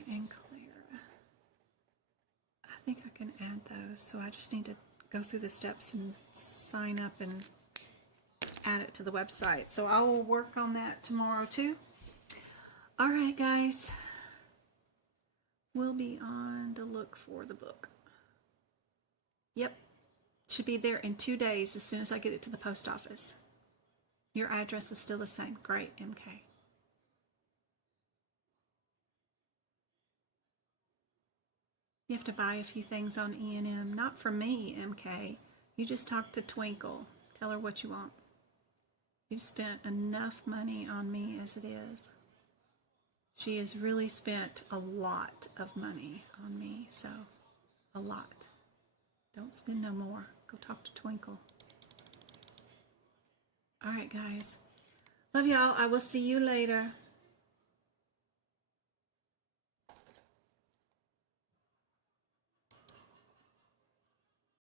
and Clara. I think I can add those, so I just need to go through the steps and sign up and add it to the website. So I will work on that tomorrow too. All right, guys. We'll be on to look for the book. Yep. Should be there in 2 days as soon as I get it to the post office. Your address is still the same. Great, MK. You have to buy a few things on E&M. Not for me, MK. You just talk to Twinkle. Tell her what you want. You've spent enough money on me as it is. She has really spent a lot of money on me, so a lot. Don't spend no more. Go talk to Twinkle. All right, guys. Love y'all. I will see you later.